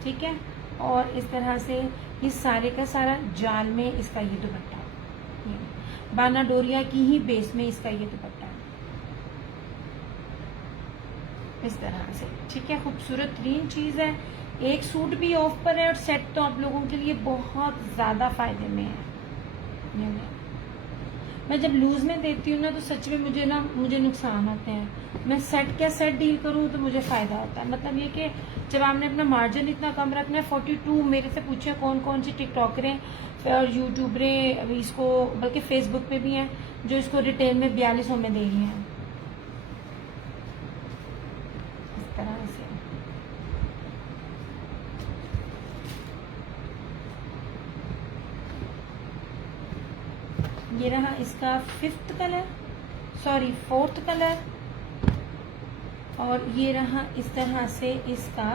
ठीक है। और इस तरह से ये सारे का सारा जाल में इसका ये दुपट्टा, ये बानाडोरिया की ही बेस में इसका ये दुपट्टा इस तरह से, ठीक है। खूबसूरत तरीन चीज़ है। एक सूट भी ऑफ पर है और सेट तो आप लोगों के लिए बहुत ज़्यादा फायदे में है। मैं जब लूज में देती हूँ ना तो सच में मुझे नुकसान होते हैं। मैं सेट क्या सेट डील करूँ तो मुझे फ़ायदा होता है। मतलब ये कि जब आपने अपना मार्जिन इतना कम रखना है, 42, मेरे से पूछे कौन कौन सी टिकटॉकरें और यूट्यूबरें इसको, बल्कि फेसबुक पे भी हैं जो इसको रिटेल में 4200 में दे रही हैं। इस तरह से ये रहा इसका 5th colour, sorry 4th colour, और ये रहा इस तरह से इसका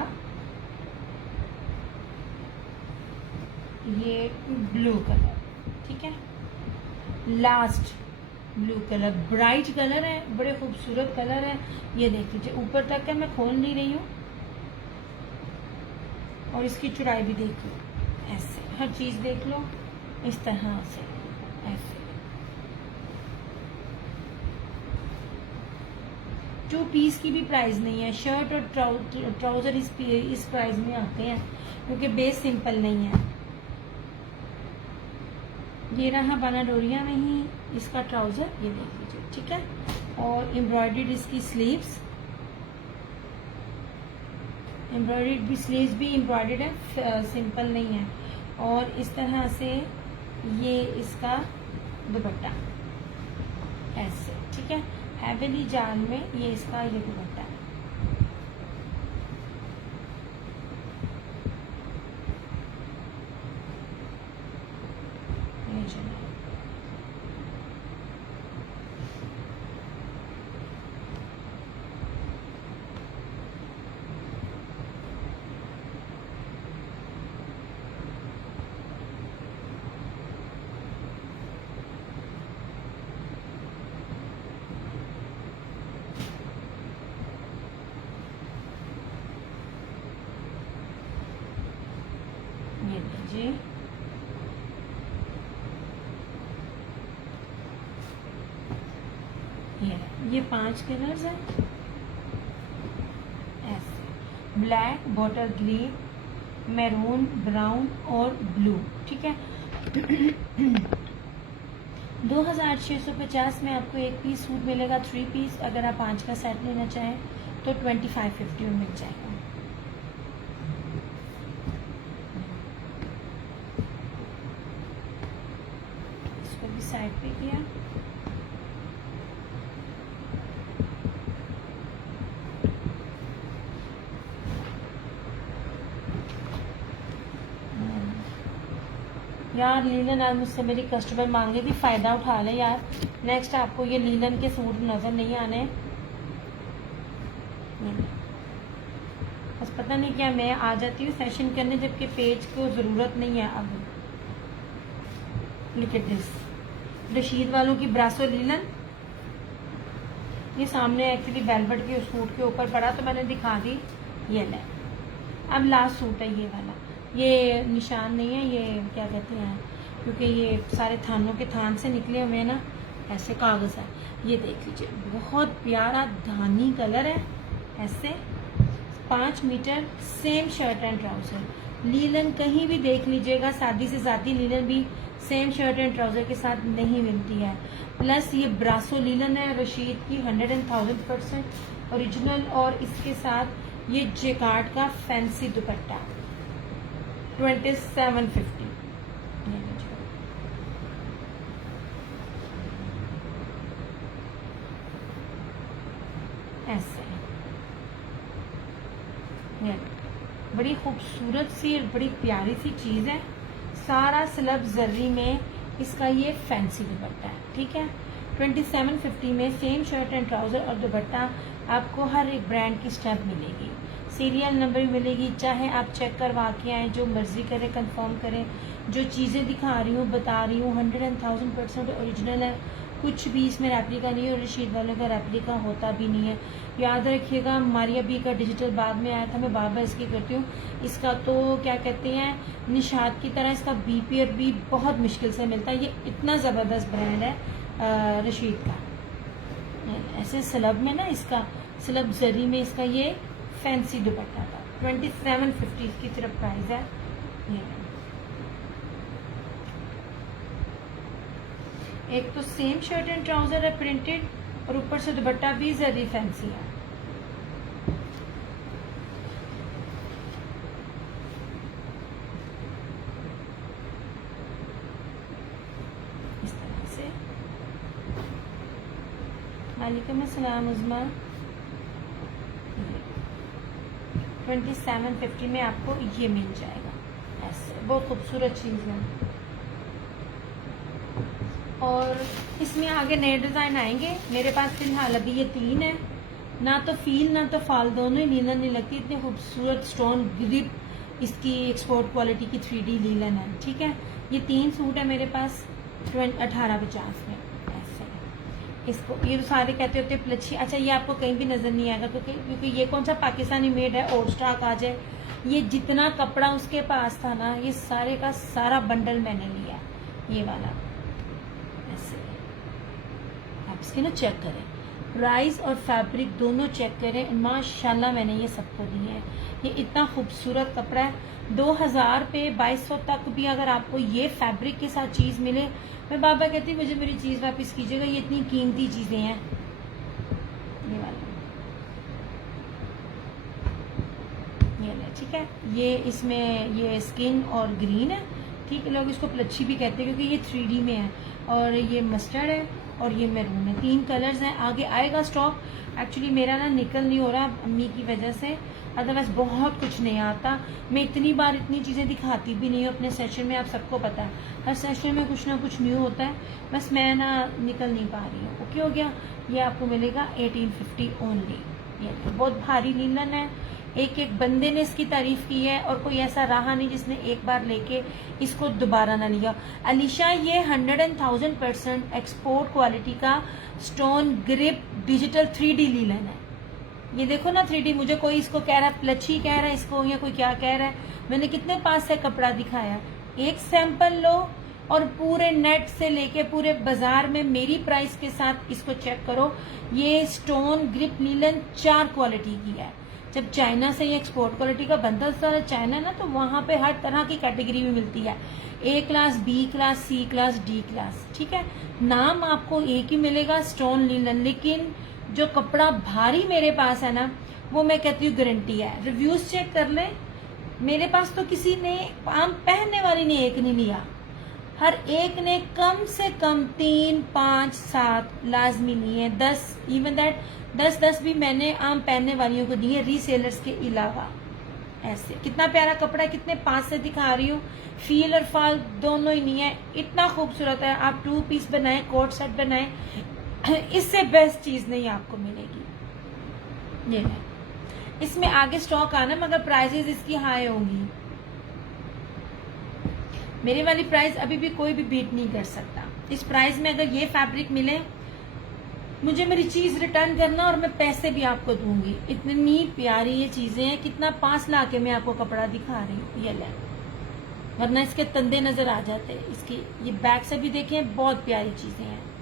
ये ब्लू कलर, ठीक है। Last blue colour, bright colour है, बड़े खूबसूरत कलर है। ये देख लीजिए ऊपर तक है, मैं खोल नहीं रही हूँ, और इसकी चौड़ाई भी देख लो, ऐसे हर चीज देख लो इस तरह से, ऐसे 2 पीस की भी प्राइस नहीं है। शर्ट और ट्राउजर इस प्राइस में आते हैं क्योंकि बेस सिंपल नहीं है। ये रहा बनाडोरिया में ही इसका ट्राउजर, ये देख लीजिए, ठीक है। और एम्ब्रॉयडर्ड इसकी स्लीव्स, एम्ब्रॉयडर्ड भी स्लीव्स भी एम्ब्रॉयडर्ड है, सिंपल नहीं है। और इस तरह से ये इसका दुपट्टा ऐसे, ठीक है, हैवेली जाल में ये इसका ये दुपट्टा है। ये लीजिए, ये 5 कलर्स हैं ऐसे, black, bottle green, maroon, brown और ब्लू, ठीक है। 2650 में आपको एक पीस सूट मिलेगा, 3 पीस। अगर आप 5 का सेट लेना चाहें तो 2550 में मिल जाएगा। इसको भी साइड पे किया, यार लीलन आज मुझसे मेरी कस्टमर मांग रही थी, फायदा उठा ले यार। नेक्स्ट आपको ये लीलन के सूट नजर नहीं आने, बस पता नहीं क्या मैं आ जाती हूँ सेशन करने जबकि पेज को जरूरत नहीं है। अब लुक एट दिस, रशीद वालों की ब्रासो लीलन, ये सामने एक्चुअली वेलवेट के सूट के ऊपर पड़ा तो मैंने दिखा दी, ये ले। अब लास्ट सूट है ये वाला, ये निशान नहीं है, ये क्या कहते हैं, क्योंकि ये सारे थानों के थान से निकले हुए हैं ना, ऐसे कागज है। ये देख लीजिए बहुत प्यारा धानी कलर है, ऐसे 5 metre, same shirt and trouser. लीलन कहीं भी देख लीजिएगा, सादी से सादी लीलन भी सेम शर्ट एंड ट्राउजर के साथ नहीं मिलती है। प्लस ये ब्रासो लीलन है रशीद की, 100% ओरिजिनल, और इसके साथ ये जेकार्ड का फैंसी दुपट्टा 2750। ऐसे ये बड़ी खूबसूरत सी बड़ी प्यारी सी चीज है, सारा स्लब जर्री में इसका ये फैंसी दुपट्टा है, ठीक है। 2750 में सेम शर्ट एंड ट्राउजर और दुपट्टा आपको हर एक ब्रांड की स्टैम्प मिलेगी, सीरियल नंबर भी मिलेगी। चाहे आप चेक करवा के आए, जो मर्जी करें, कंफर्म करें। जो चीज़ें दिखा रही हूँ, बता रही हूँ, 100% ओरिजिनल है, कुछ भी इसमें रेप्लिका नहीं है, और रशीद वालों का रेप्लिका होता भी नहीं है। याद रखिएगा, मारिया बी का डिजिटल बाद में आया था, मैं बार बार इसकी करती हूँ। इसका तो क्या कहते हैं, निशात की तरह इसका बीपीआर भी बहुत मुश्किल से मिलता है। ये इतना ज़बरदस्त ब्रांड है रशीद का। ऐसे स्लब में ना, इसका स्लब जरी में इसका ये फैंसी दुपट्टा था। 2750 की सिर्फ प्राइस है। एक तो सेम शर्ट एंड ट्राउजर है प्रिंटेड, और ऊपर से दुपट्टा भी जरी फैंसी है। इस तरह से। वालेकुम अस्सलाम उज़मा। 2750 में आपको ये मिल जाएगा, ऐसे बहुत खूबसूरत चीज़ है। और इसमें आगे नए डिज़ाइन आएंगे। मेरे पास फिलहाल अभी ये 3 है। ना तो फील ना तो फाल, दोनों ही लीलन नहीं लगती। इतनी खूबसूरत स्टोन ग्रिप इसकी एक्सपोर्ट क्वालिटी की 3D लीलन है। ठीक है, ये 3 सूट है मेरे पास 1850 में। ऐसे इसको ये तो सारे कहते होते प्लच्छी। अच्छा, ये आपको कहीं भी नजर नहीं आएगा क्योंकि ये कौन सा पाकिस्तानी मेड है और स्टॉक आ जाए। ये जितना कपड़ा उसके पास था ना, ये सारे का सारा बंडल मैंने लिया। ये वाला ऐसे आप इसके ना चेक करें, प्राइस और फैब्रिक दोनों चेक करें। माशाल्लाह मैंने ये सबको दिए हैं। ये इतना खूबसूरत कपड़ा है। 2000 पे 2200 तक भी अगर आपको ये फैब्रिक के साथ चीज़ मिले, मैं बाबा कहती मुझे मेरी चीज़ वापस कीजिएगा, ये इतनी कीमती चीज़ें हैं। ये वाला ये ले, ठीक है। ये इसमें ये स्किन और ग्रीन है। ठीक है, लोग इसको प्लच्छी भी कहते हैं क्योंकि ये 3D में है। और ये मस्टर्ड है और ये मैरून है। 3 कलर्स हैं। आगे आएगा स्टॉक। एक्चुअली मेरा ना निकल नहीं हो रहा अम्मी की वजह से, अदरवाइज बहुत कुछ नहीं आता। मैं इतनी बार इतनी चीज़ें दिखाती भी नहीं हूँ अपने सेशन में, आप सबको पता है हर सेशन में कुछ ना कुछ न्यू होता है। बस मैं ना निकल नहीं पा रही हूँ। ओके हो गया। ये आपको मिलेगा 1850 ओनली। ये बहुत भारी लीलन है। एक एक बंदे ने इसकी तारीफ की है और कोई ऐसा रहा नहीं जिसने एक बार लेके इसको दोबारा ना लिया। अलीशा, ये 100,000% एक्सपोर्ट क्वालिटी का स्टोन ग्रिप डिजिटल 3D लीलन है। ये देखो ना 3D। मुझे कोई इसको कह रहा है प्लच्छी कह रहा है इसको, या कोई क्या कह रहा है। मैंने कितने पास से कपड़ा दिखाया। एक सैंपल लो और पूरे नेट से लेके पूरे बाजार में मेरी प्राइस के साथ इसको चेक करो। ये स्टोन ग्रिप लीलन 4 क्वालिटी की है। जब चाइना से ये एक्सपोर्ट क्वालिटी का बनता है चाइना ना, तो वहां पे हर तरह की कैटेगरी भी मिलती है। A class, B class, C class, D class. ठीक है, नाम आपको एक ही मिलेगा स्टोन लीलन, लेकिन जो कपड़ा भारी मेरे पास है ना, वो मैं कहती हूँ गारंटी है। रिव्यूज चेक कर ले। मेरे पास तो किसी ने आम पहनने वाली ने एक नहीं लिया, हर एक ने कम से कम 3, 5, 7 लाजमी लिए। 10 इवन दैट 10 भी मैंने आम पहनने वालियों को दिए, रीसेलर्स के अलावा। ऐसे कितना प्यारा कपड़ा है, कितने पास से दिखा रही हूँ। फील और फाल दोनों ही नहीं है। इतना खूबसूरत है। आप 2 पीस बनाए, कोट सेट बनाए, इससे बेस्ट चीज नहीं आपको मिलेगी। ये है। इसमें आगे स्टॉक आना, मगर प्राइसेस इसकी हाई होंगी। मेरी वाली प्राइस अभी भी कोई भी बीट नहीं कर सकता। इस प्राइस में अगर ये फैब्रिक मिले, मुझे मेरी चीज रिटर्न करना और मैं पैसे भी आपको दूंगी। इतनी प्यारी ये चीजें हैं। कितना पास ला के मैं आपको कपड़ा दिखा रही हूँ। ये ले, वरना इसके तंदे नजर आ जाते। इसकी ये बैक से भी देखें, बहुत प्यारी चीजें हैं।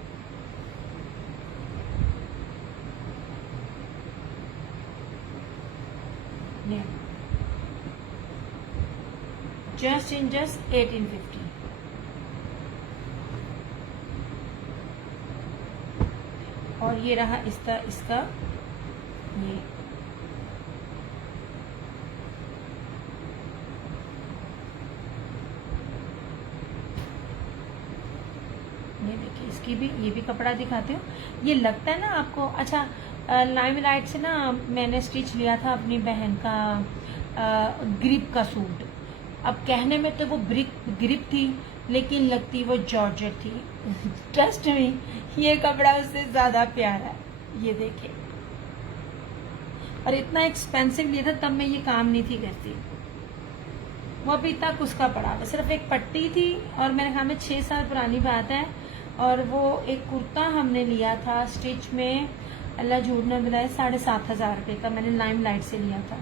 जस्ट 1850। और ये रहा इसका ये देखिए, इसकी भी ये भी कपड़ा दिखाते हो। ये लगता है ना आपको। अच्छा, लाइम लाइट से ना मैंने स्टिच लिया था अपनी बहन का ग्रिप का सूट। अब कहने में तो वो ग्रिप थी, लेकिन लगती वो जॉर्जेट थी। ट्रस्ट मी, ये कपड़ा उससे ज्यादा प्यारा है। ये देखिए, और इतना एक्सपेंसिव लिया था तब मैं ये काम नहीं थी करती। वो अभी तक उसका पड़ा, सिर्फ एक पट्टी थी। और मेरे ख्याल में 6 साल पुरानी बात है। और वो एक कुर्ता हमने लिया था स्टिच में, अल्लाह झूठ न बताए, 7,500 रुपये का मैंने लाइम लाइट से लिया था।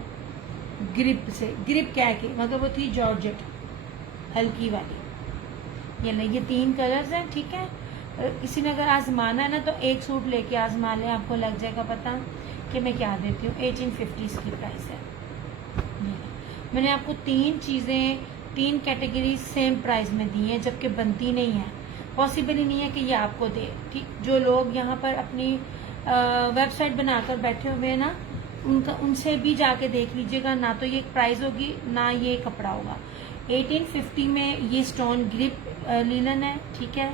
ग्रिप से, ग्रिप क्या के मतलब वो थी जॉर्जेट हल्की वाली। ये ले, ये 3 कलर्स हैं। ठीक है, किसी ने अगर आजमाना है ना तो एक सूट लेके आजमा ले, आपको लग जाएगा पता कि मैं क्या देती हूँ। 1850 की प्राइस है। मैंने आपको 3 चीज़ें 3 कैटेगरी सेम प्राइस में दी हैं, जबकि बनती नहीं है। पॉसिबल ही नहीं है कि ये आपको दे। ठीक, जो लोग यहाँ पर अपनी वेबसाइट बनाकर बैठे हुए हैं ना, उनसे भी जाके देख लीजिएगा। ना तो ये प्राइस होगी, ना ये कपड़ा होगा। 1850 में ये स्टोन ग्रिप लीलन है। ठीक है,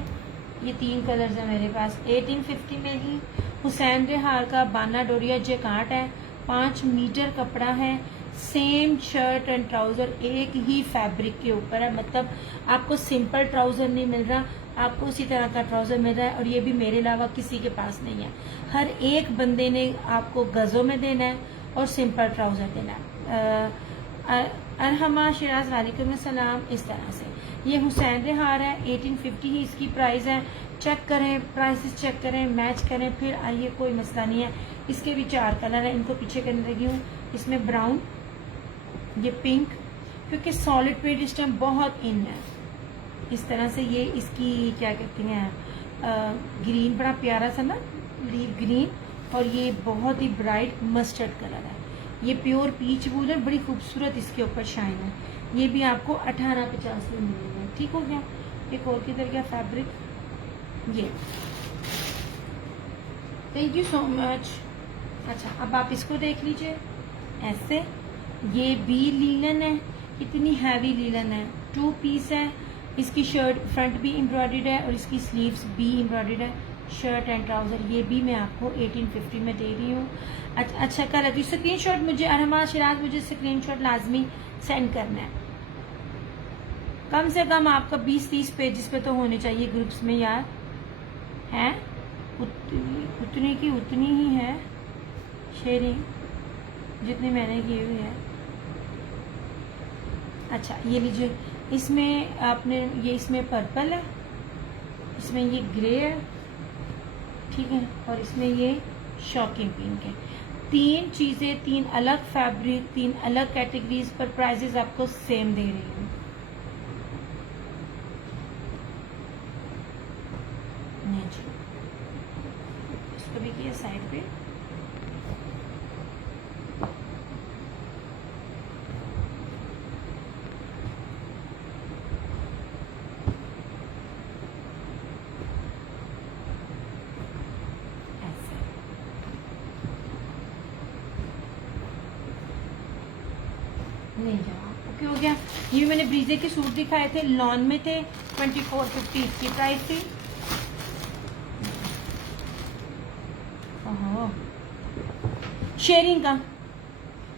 ये 3 कलर्स है मेरे पास। 1850 में ही हुसैन रेहार का बाना डोरिया जैकार्ड है। 5 मीटर कपड़ा है। सेम शर्ट एंड ट्राउजर एक ही फैब्रिक के ऊपर है। मतलब आपको सिंपल ट्राउजर नहीं मिल रहा, आपको उसी तरह का ट्राउज़र मिल रहा है, और ये भी मेरे अलावा किसी के पास नहीं है। हर एक बंदे ने आपको गज़ों में देना है और सिंपल ट्राउज़र देना है। अरहमा शिराज वालेकुम सलाम। इस तरह से ये हुसैन रिहार है, 1850 ही इसकी प्राइस है। चेक करें, प्राइसेस चेक करें, मैच करें, फिर आइए, कोई मसला नहीं है। इसके भी 4 कलर हैं, इनको पीछे करने लगी हूँ। इसमें ब्राउन, ये पिंक, क्योंकि सॉलिड पेट इस टाइम बहुत इन है। इस तरह से ये इसकी क्या कहती हैं, ग्रीन, बड़ा प्यारा सा ना लीव ग्रीन, और ये बहुत ही ब्राइट मस्टर्ड कलर है। ये प्योर पीच वूल है, बड़ी खूबसूरत इसके ऊपर शाइन है। ये भी आपको 1850 में मिलेगा। ठीक हो गया। एक और किधर गया फैब्रिक, ये, थैंक यू सो मच। अच्छा, अब आप इसको देख लीजिए ऐसे। ये भी लीलन है, इतनी हैवी लीलन है, 2 पीस है। इसकी शर्ट फ्रंट भी एम्ब्रॉयडर्ड है और इसकी स्लीव्स भी एम्ब्रॉयडर्ड है, शर्ट एंड ट्राउजर। ये भी मैं आपको 1850 में दे रही हूँ। अच्छा कलर, तो स्क्रीनशॉट मुझे, अरमा शिराज, मुझे स्क्रीनशॉट लाजमी सेंड करना है। कम से कम आपका 20-30 पेजेस पे तो होने चाहिए ग्रुप्स में यार, हैं? उतनी की उतनी ही है शेयरिंग जितनी मैंने की हुई है। अच्छा, ये लीजिए, इसमें आपने ये, इसमें पर्पल है, इसमें ये ग्रे है, ठीक है, और इसमें ये शॉकिंग पिंक है। 3 चीज़ें, 3 अलग फैब्रिक, 3 अलग कैटेगरीज पर प्राइसेस आपको सेम दे रही हूँ। इसको भी किया साइड पे। नहीं जाओ, ओके हो गया। ये मैंने ब्रीजे के सूट दिखाए थे, लॉन में थे, 2450 इसकी प्राइस थी। शेयरिंग का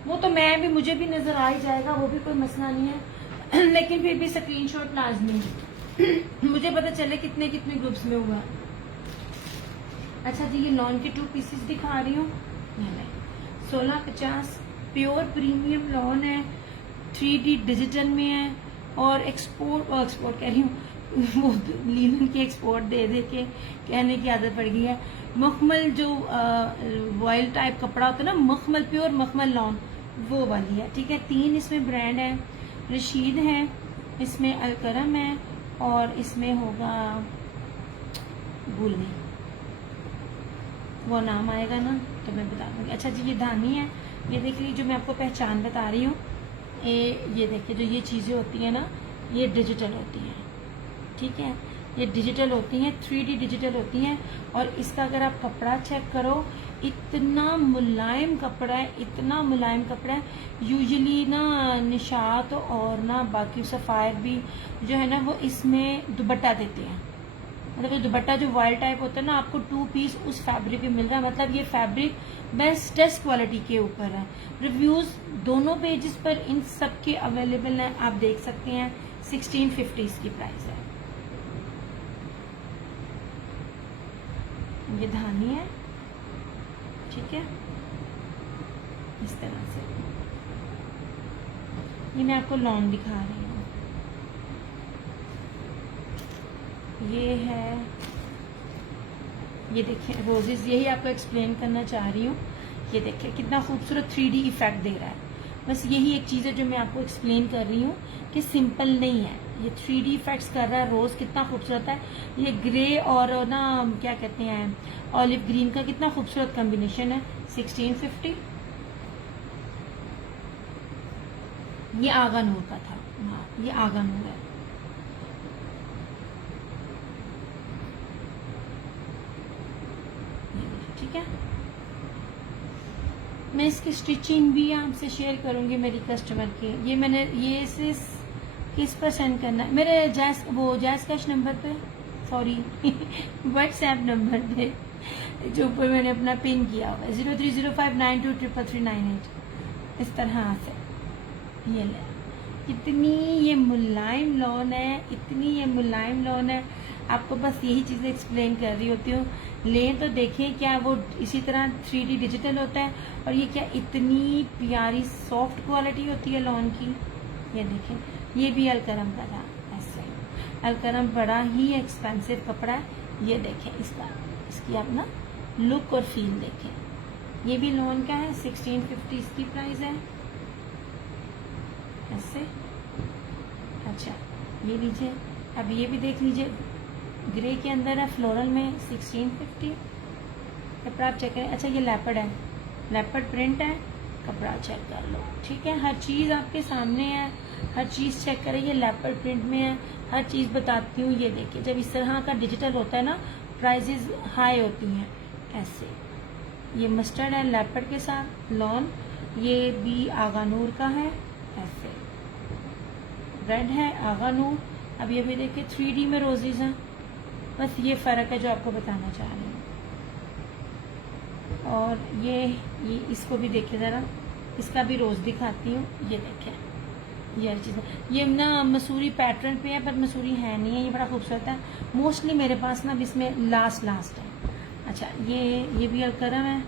वो तो मैं भी, मुझे भी नजर आ ही जाएगा, वो भी कोई मसला नहीं है लेकिन फिर भी स्क्रीनशॉट लाजमी मुझे पता चले कितने कितने ग्रुप्स में हुआ। अच्छा जी, ये लॉन के 2 पीसेस दिखा रही हूँ। 1650 प्योर प्रीमियम लॉन है, 3D डिजिटल में है, और एक्सपोर्ट कह रही हूँ वो लीलन की एक्सपोर्ट दे दे के कहने की आदत पड़ गई है। मखमल जो वॉयल टाइप कपड़ा होता है ना, मखमल, प्योर मखमल लॉन, वो वाली है। ठीक है, 3 इसमें ब्रांड है, रशीद है, इसमें अलकरम है, और इसमें होगा, भूल गई वो नाम आएगा ना तो मैं बता दूँगी। अच्छा जी, ये धानी है, ये देख लीजिए, जो मैं आपको पहचान बता रही हूँ। ये देखिए, जो ये चीज़ें होती हैं ना, ये डिजिटल होती हैं। ठीक है, ये डिजिटल होती हैं, 3D डिजिटल होती हैं, और इसका अगर आप कपड़ा चेक करो, इतना मुलायम कपड़ा है, इतना मुलायम कपड़ा है। यूजुअली ना निशात और ना बाकी सफ़ायर भी जो है ना, वो इसमें दुपट्टा देते हैं। मतलब ये दुपट्टा जो वॉयल टाइप होता है ना, आपको 2 पीस उस फैब्रिक में मिल रहा है। मतलब ये फैब्रिक बेस्टेस्ट क्वालिटी के ऊपर है। रिव्यूज दोनों पेजेस पर इन सब के अवेलेबल हैं, आप देख सकते हैं। 1650 इसकी प्राइस है। ये धानी है, ठीक है, इस तरह से। ये मैं आपको लॉन दिखा रही हूँ। ये है, ये देखिए रोजेस, यही आपको एक्सप्लेन करना चाह रही हूँ। ये देखिए कितना खूबसूरत 3D इफेक्ट दे रहा है। बस यही एक चीज़ है जो मैं आपको एक्सप्लेन कर रही हूँ कि सिंपल नहीं है, ये 3D इफेक्ट्स कर रहा है। रोज कितना खूबसूरत है। ये ग्रे और ना क्या कहते हैं, ऑलिव ग्रीन का कितना खूबसूरत कॉम्बिनेशन है। 1650। ये आगा नूर का था, हाँ ये आगा नूर है। ठीक है, मैं इसकी स्टिचिंग भी आपसे शेयर करूंगी मेरी कस्टमर की। ये मैंने ये किस पर सेंड करना है, मेरे जैस कैश नंबर पे, सॉरी व्हाट्सएप नंबर पे जो ऊपर मैंने अपना पिन किया हुआ है, 0305923398। इस तरह से ये ले, इतनी ये मुलायम लॉन है, इतनी ये मुलायम लॉन है। आपको बस यही चीज़ें एक्सप्लेन कर रही होती हूँ। लें तो देखें क्या वो इसी तरह 3D डिजिटल होता है, और ये क्या इतनी प्यारी सॉफ्ट क्वालिटी होती है लॉन की। ये देखें, ये भी अलकरम का था। ऐसे अलकरम बड़ा ही एक्सपेंसिव कपड़ा है। ये देखें इसकी आप ना लुक और फील देखें। ये भी लॉन का है, 1650 इसकी प्राइस है। ऐसे अच्छा ये लीजिए, अब ये भी देख लीजिए, ग्रे के अंदर है, फ्लोरल में, 1650 कपड़ा आप चेक करें। अच्छा ये लेपर्ड है, लेपर्ड प्रिंट है, कपड़ा चेक कर लो, ठीक है। हर चीज़ आपके सामने है, हर चीज़ चेक करें। ये लेपर्ड प्रिंट में है, हर चीज़ बताती हूँ। ये देखिए, जब इस तरह का डिजिटल होता है ना, प्राइजेज हाई होती हैं। ऐसे ये मस्टर्ड है लेपर्ड के साथ लॉन, ये भी आगानूर का है। ऐसे रेड है आगानूर। अब ये भी देखिए 3D में रोजेज हैं। बस ये फ़र्क है जो आपको बताना चाह रही हूँ। और ये इसको भी देखिए ज़रा, इसका भी रोज़ दिखाती हूँ। ये देखें, ये चीज़ ये ना मसूरी पैटर्न पे है, पर मसूरी है नहीं है। ये बड़ा खूबसूरत है। मोस्टली मेरे पास ना इसमें लास्ट है। अच्छा ये भी अलकरम है।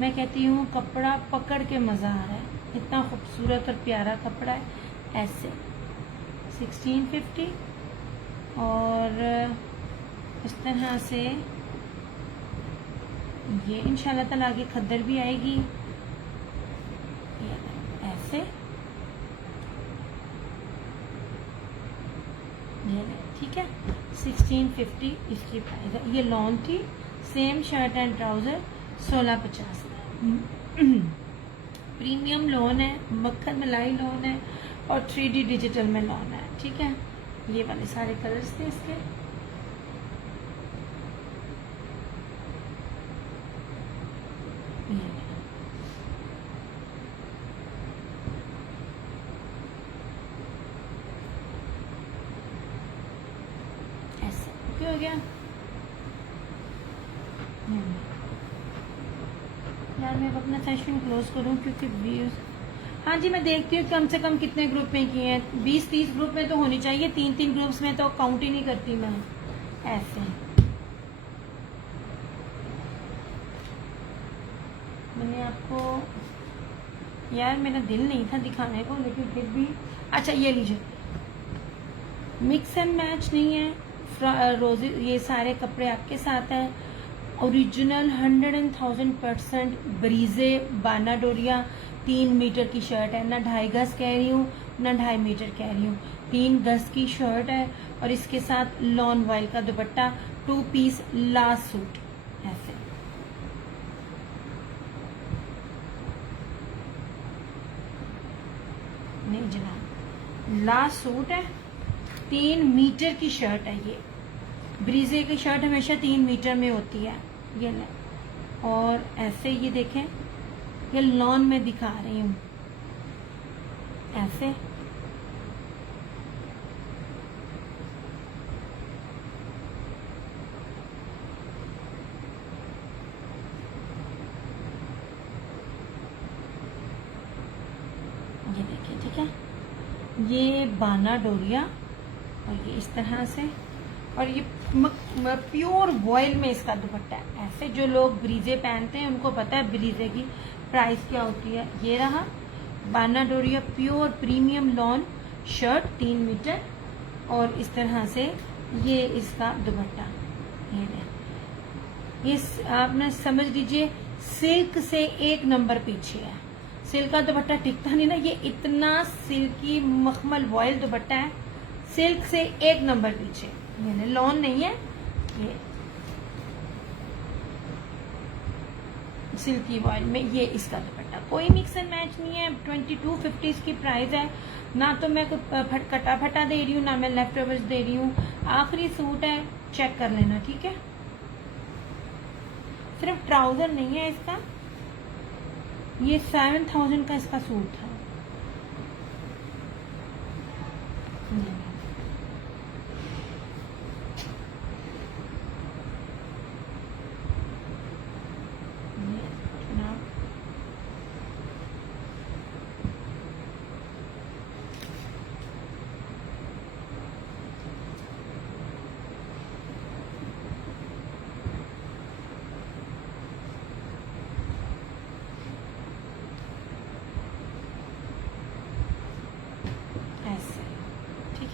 मैं कहती हूँ कपड़ा पकड़ के मज़ा आ रहा है, इतना खूबसूरत और प्यारा कपड़ा है। ऐसे 1650 और इस तरह से ये इंशाल्लाह ताला आगे खद्दर भी आएगी। ये ऐसे ये ठीक है, 1650 इसकी प्राइस है। ये लॉन थी, same shirt and trouser 1650। Premium lawn है, मक्खन मलाई लॉन है, और 3D डिजिटल में लॉन है, ठीक है। ये वाले सारे कलर्स थे इसके। ऐसे क्या हो गया यार, मैं अपना सेशन क्लोज करूं क्योंकि व्यूज। हाँ जी, मैं देखती हूँ कम से कम कितने ग्रुप में किए हैं। 20-30 ग्रुप में तो होनी चाहिए, 3-3 ग्रुप्स में तो काउंट ही नहीं करती मैं। ऐसे मैंने आपको यार, मेरा दिल नहीं था दिखाने को, लेकिन फिर भी। अच्छा ये लीजिए, मिक्स एंड मैच नहीं है, रोजे ये सारे कपड़े आपके साथ हैं। ओरिजिनल 100,000% ब्रीजे बाना डोरिया 3 मीटर की शर्ट है। ना 2.5 गज कह रही हूँ, ना 2.5 मीटर कह रही हूँ, 3 गज की शर्ट है। और इसके साथ लॉन वाइल का दुपट्टा, 2 पीस लास्ट सूट। ऐसे नहीं जनाब, लास्ट सूट है, 3 मीटर की शर्ट है। ये ब्रीजे की शर्ट हमेशा 3 मीटर में होती है। ये ले, और ऐसे ये देखें, ये लॉन में दिखा रही हूँ। ऐसे ये देखिए, ठीक है। ये बाना डोरिया, और ये इस तरह से, और ये प्योर वॉयल में इसका दुपट्टा है। ऐसे जो लोग ब्रीजे पहनते हैं उनको पता है ब्रीजे की प्राइस क्या होती है। ये रहा बाना डोरिया pure premium lawn shirt 3 metre, और इस तरह से ये इसका दुपट्टा। ये आप ना समझ लीजिए सिल्क से 1 नंबर पीछे है। सिल्क का दुपट्टा टिकता नहीं ना, ये इतना सिल्की मखमल वॉयल दुपट्टा है, सिल्क से 1 नंबर पीछे। ये लॉन नहीं है, ये सिल्की वॉयल में ये इसका दुपट्टा। कोई मिक्स एंड मैच नहीं है। 2250 इसकी प्राइस है। ना तो मैं कटा फटा दे रही हूँ, ना मैं लेफ्ट ओवर्स दे रही हूँ। आखिरी सूट है, चेक कर लेना, ठीक है। सिर्फ ट्राउजर नहीं है इसका, ये 7000 का इसका सूट था।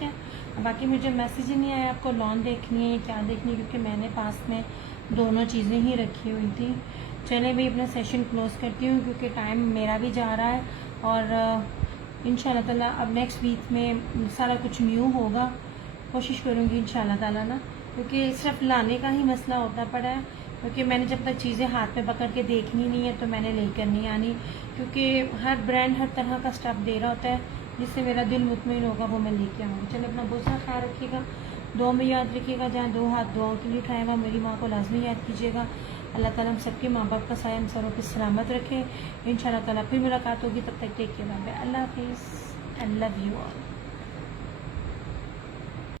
है। बाकी मुझे मैसेज ही नहीं आया आपको लॉन देखनी है क्या देखनी है, क्योंकि मैंने पास में दोनों चीज़ें ही रखी हुई थी। चले भाई अपना सेशन क्लोज़ करती हूँ, क्योंकि टाइम मेरा भी जा रहा है और इंशाल्लाह ताला अब नेक्स्ट वीक में सारा कुछ न्यू होगा। कोशिश करूँगी इंशाल्लाह ताला ना, क्योंकि सिर्फ लाने का ही मसला होता पड़ा है, क्योंकि मैंने जब तक चीज़ें हाथ में पकड़ के देखनी नहीं है तो मैंने लेकर नहीं आनी, क्योंकि हर ब्रांड हर तरह का स्टफ दे रहा होता है जिससे मेरा दिल मुतमईन होगा वो मैं लेके आऊँगी। चलो अपना बहुत सा ख्याल रखिएगा, दुआ में याद रखिएगा, जहाँ दो हाथ दुआओं के लिए उठाएगा मेरी माँ को लाजमी याद कीजिएगा। अल्लाह ताला हम सबके माँ बाप का साया हम सरों पर सलामत रखे। इंशाल्लाह ताला फिर मुलाकात होगी, तब तक टेक केयर, बाय बाय, अल्लाह हाफिज़, आई लव यू ऑल।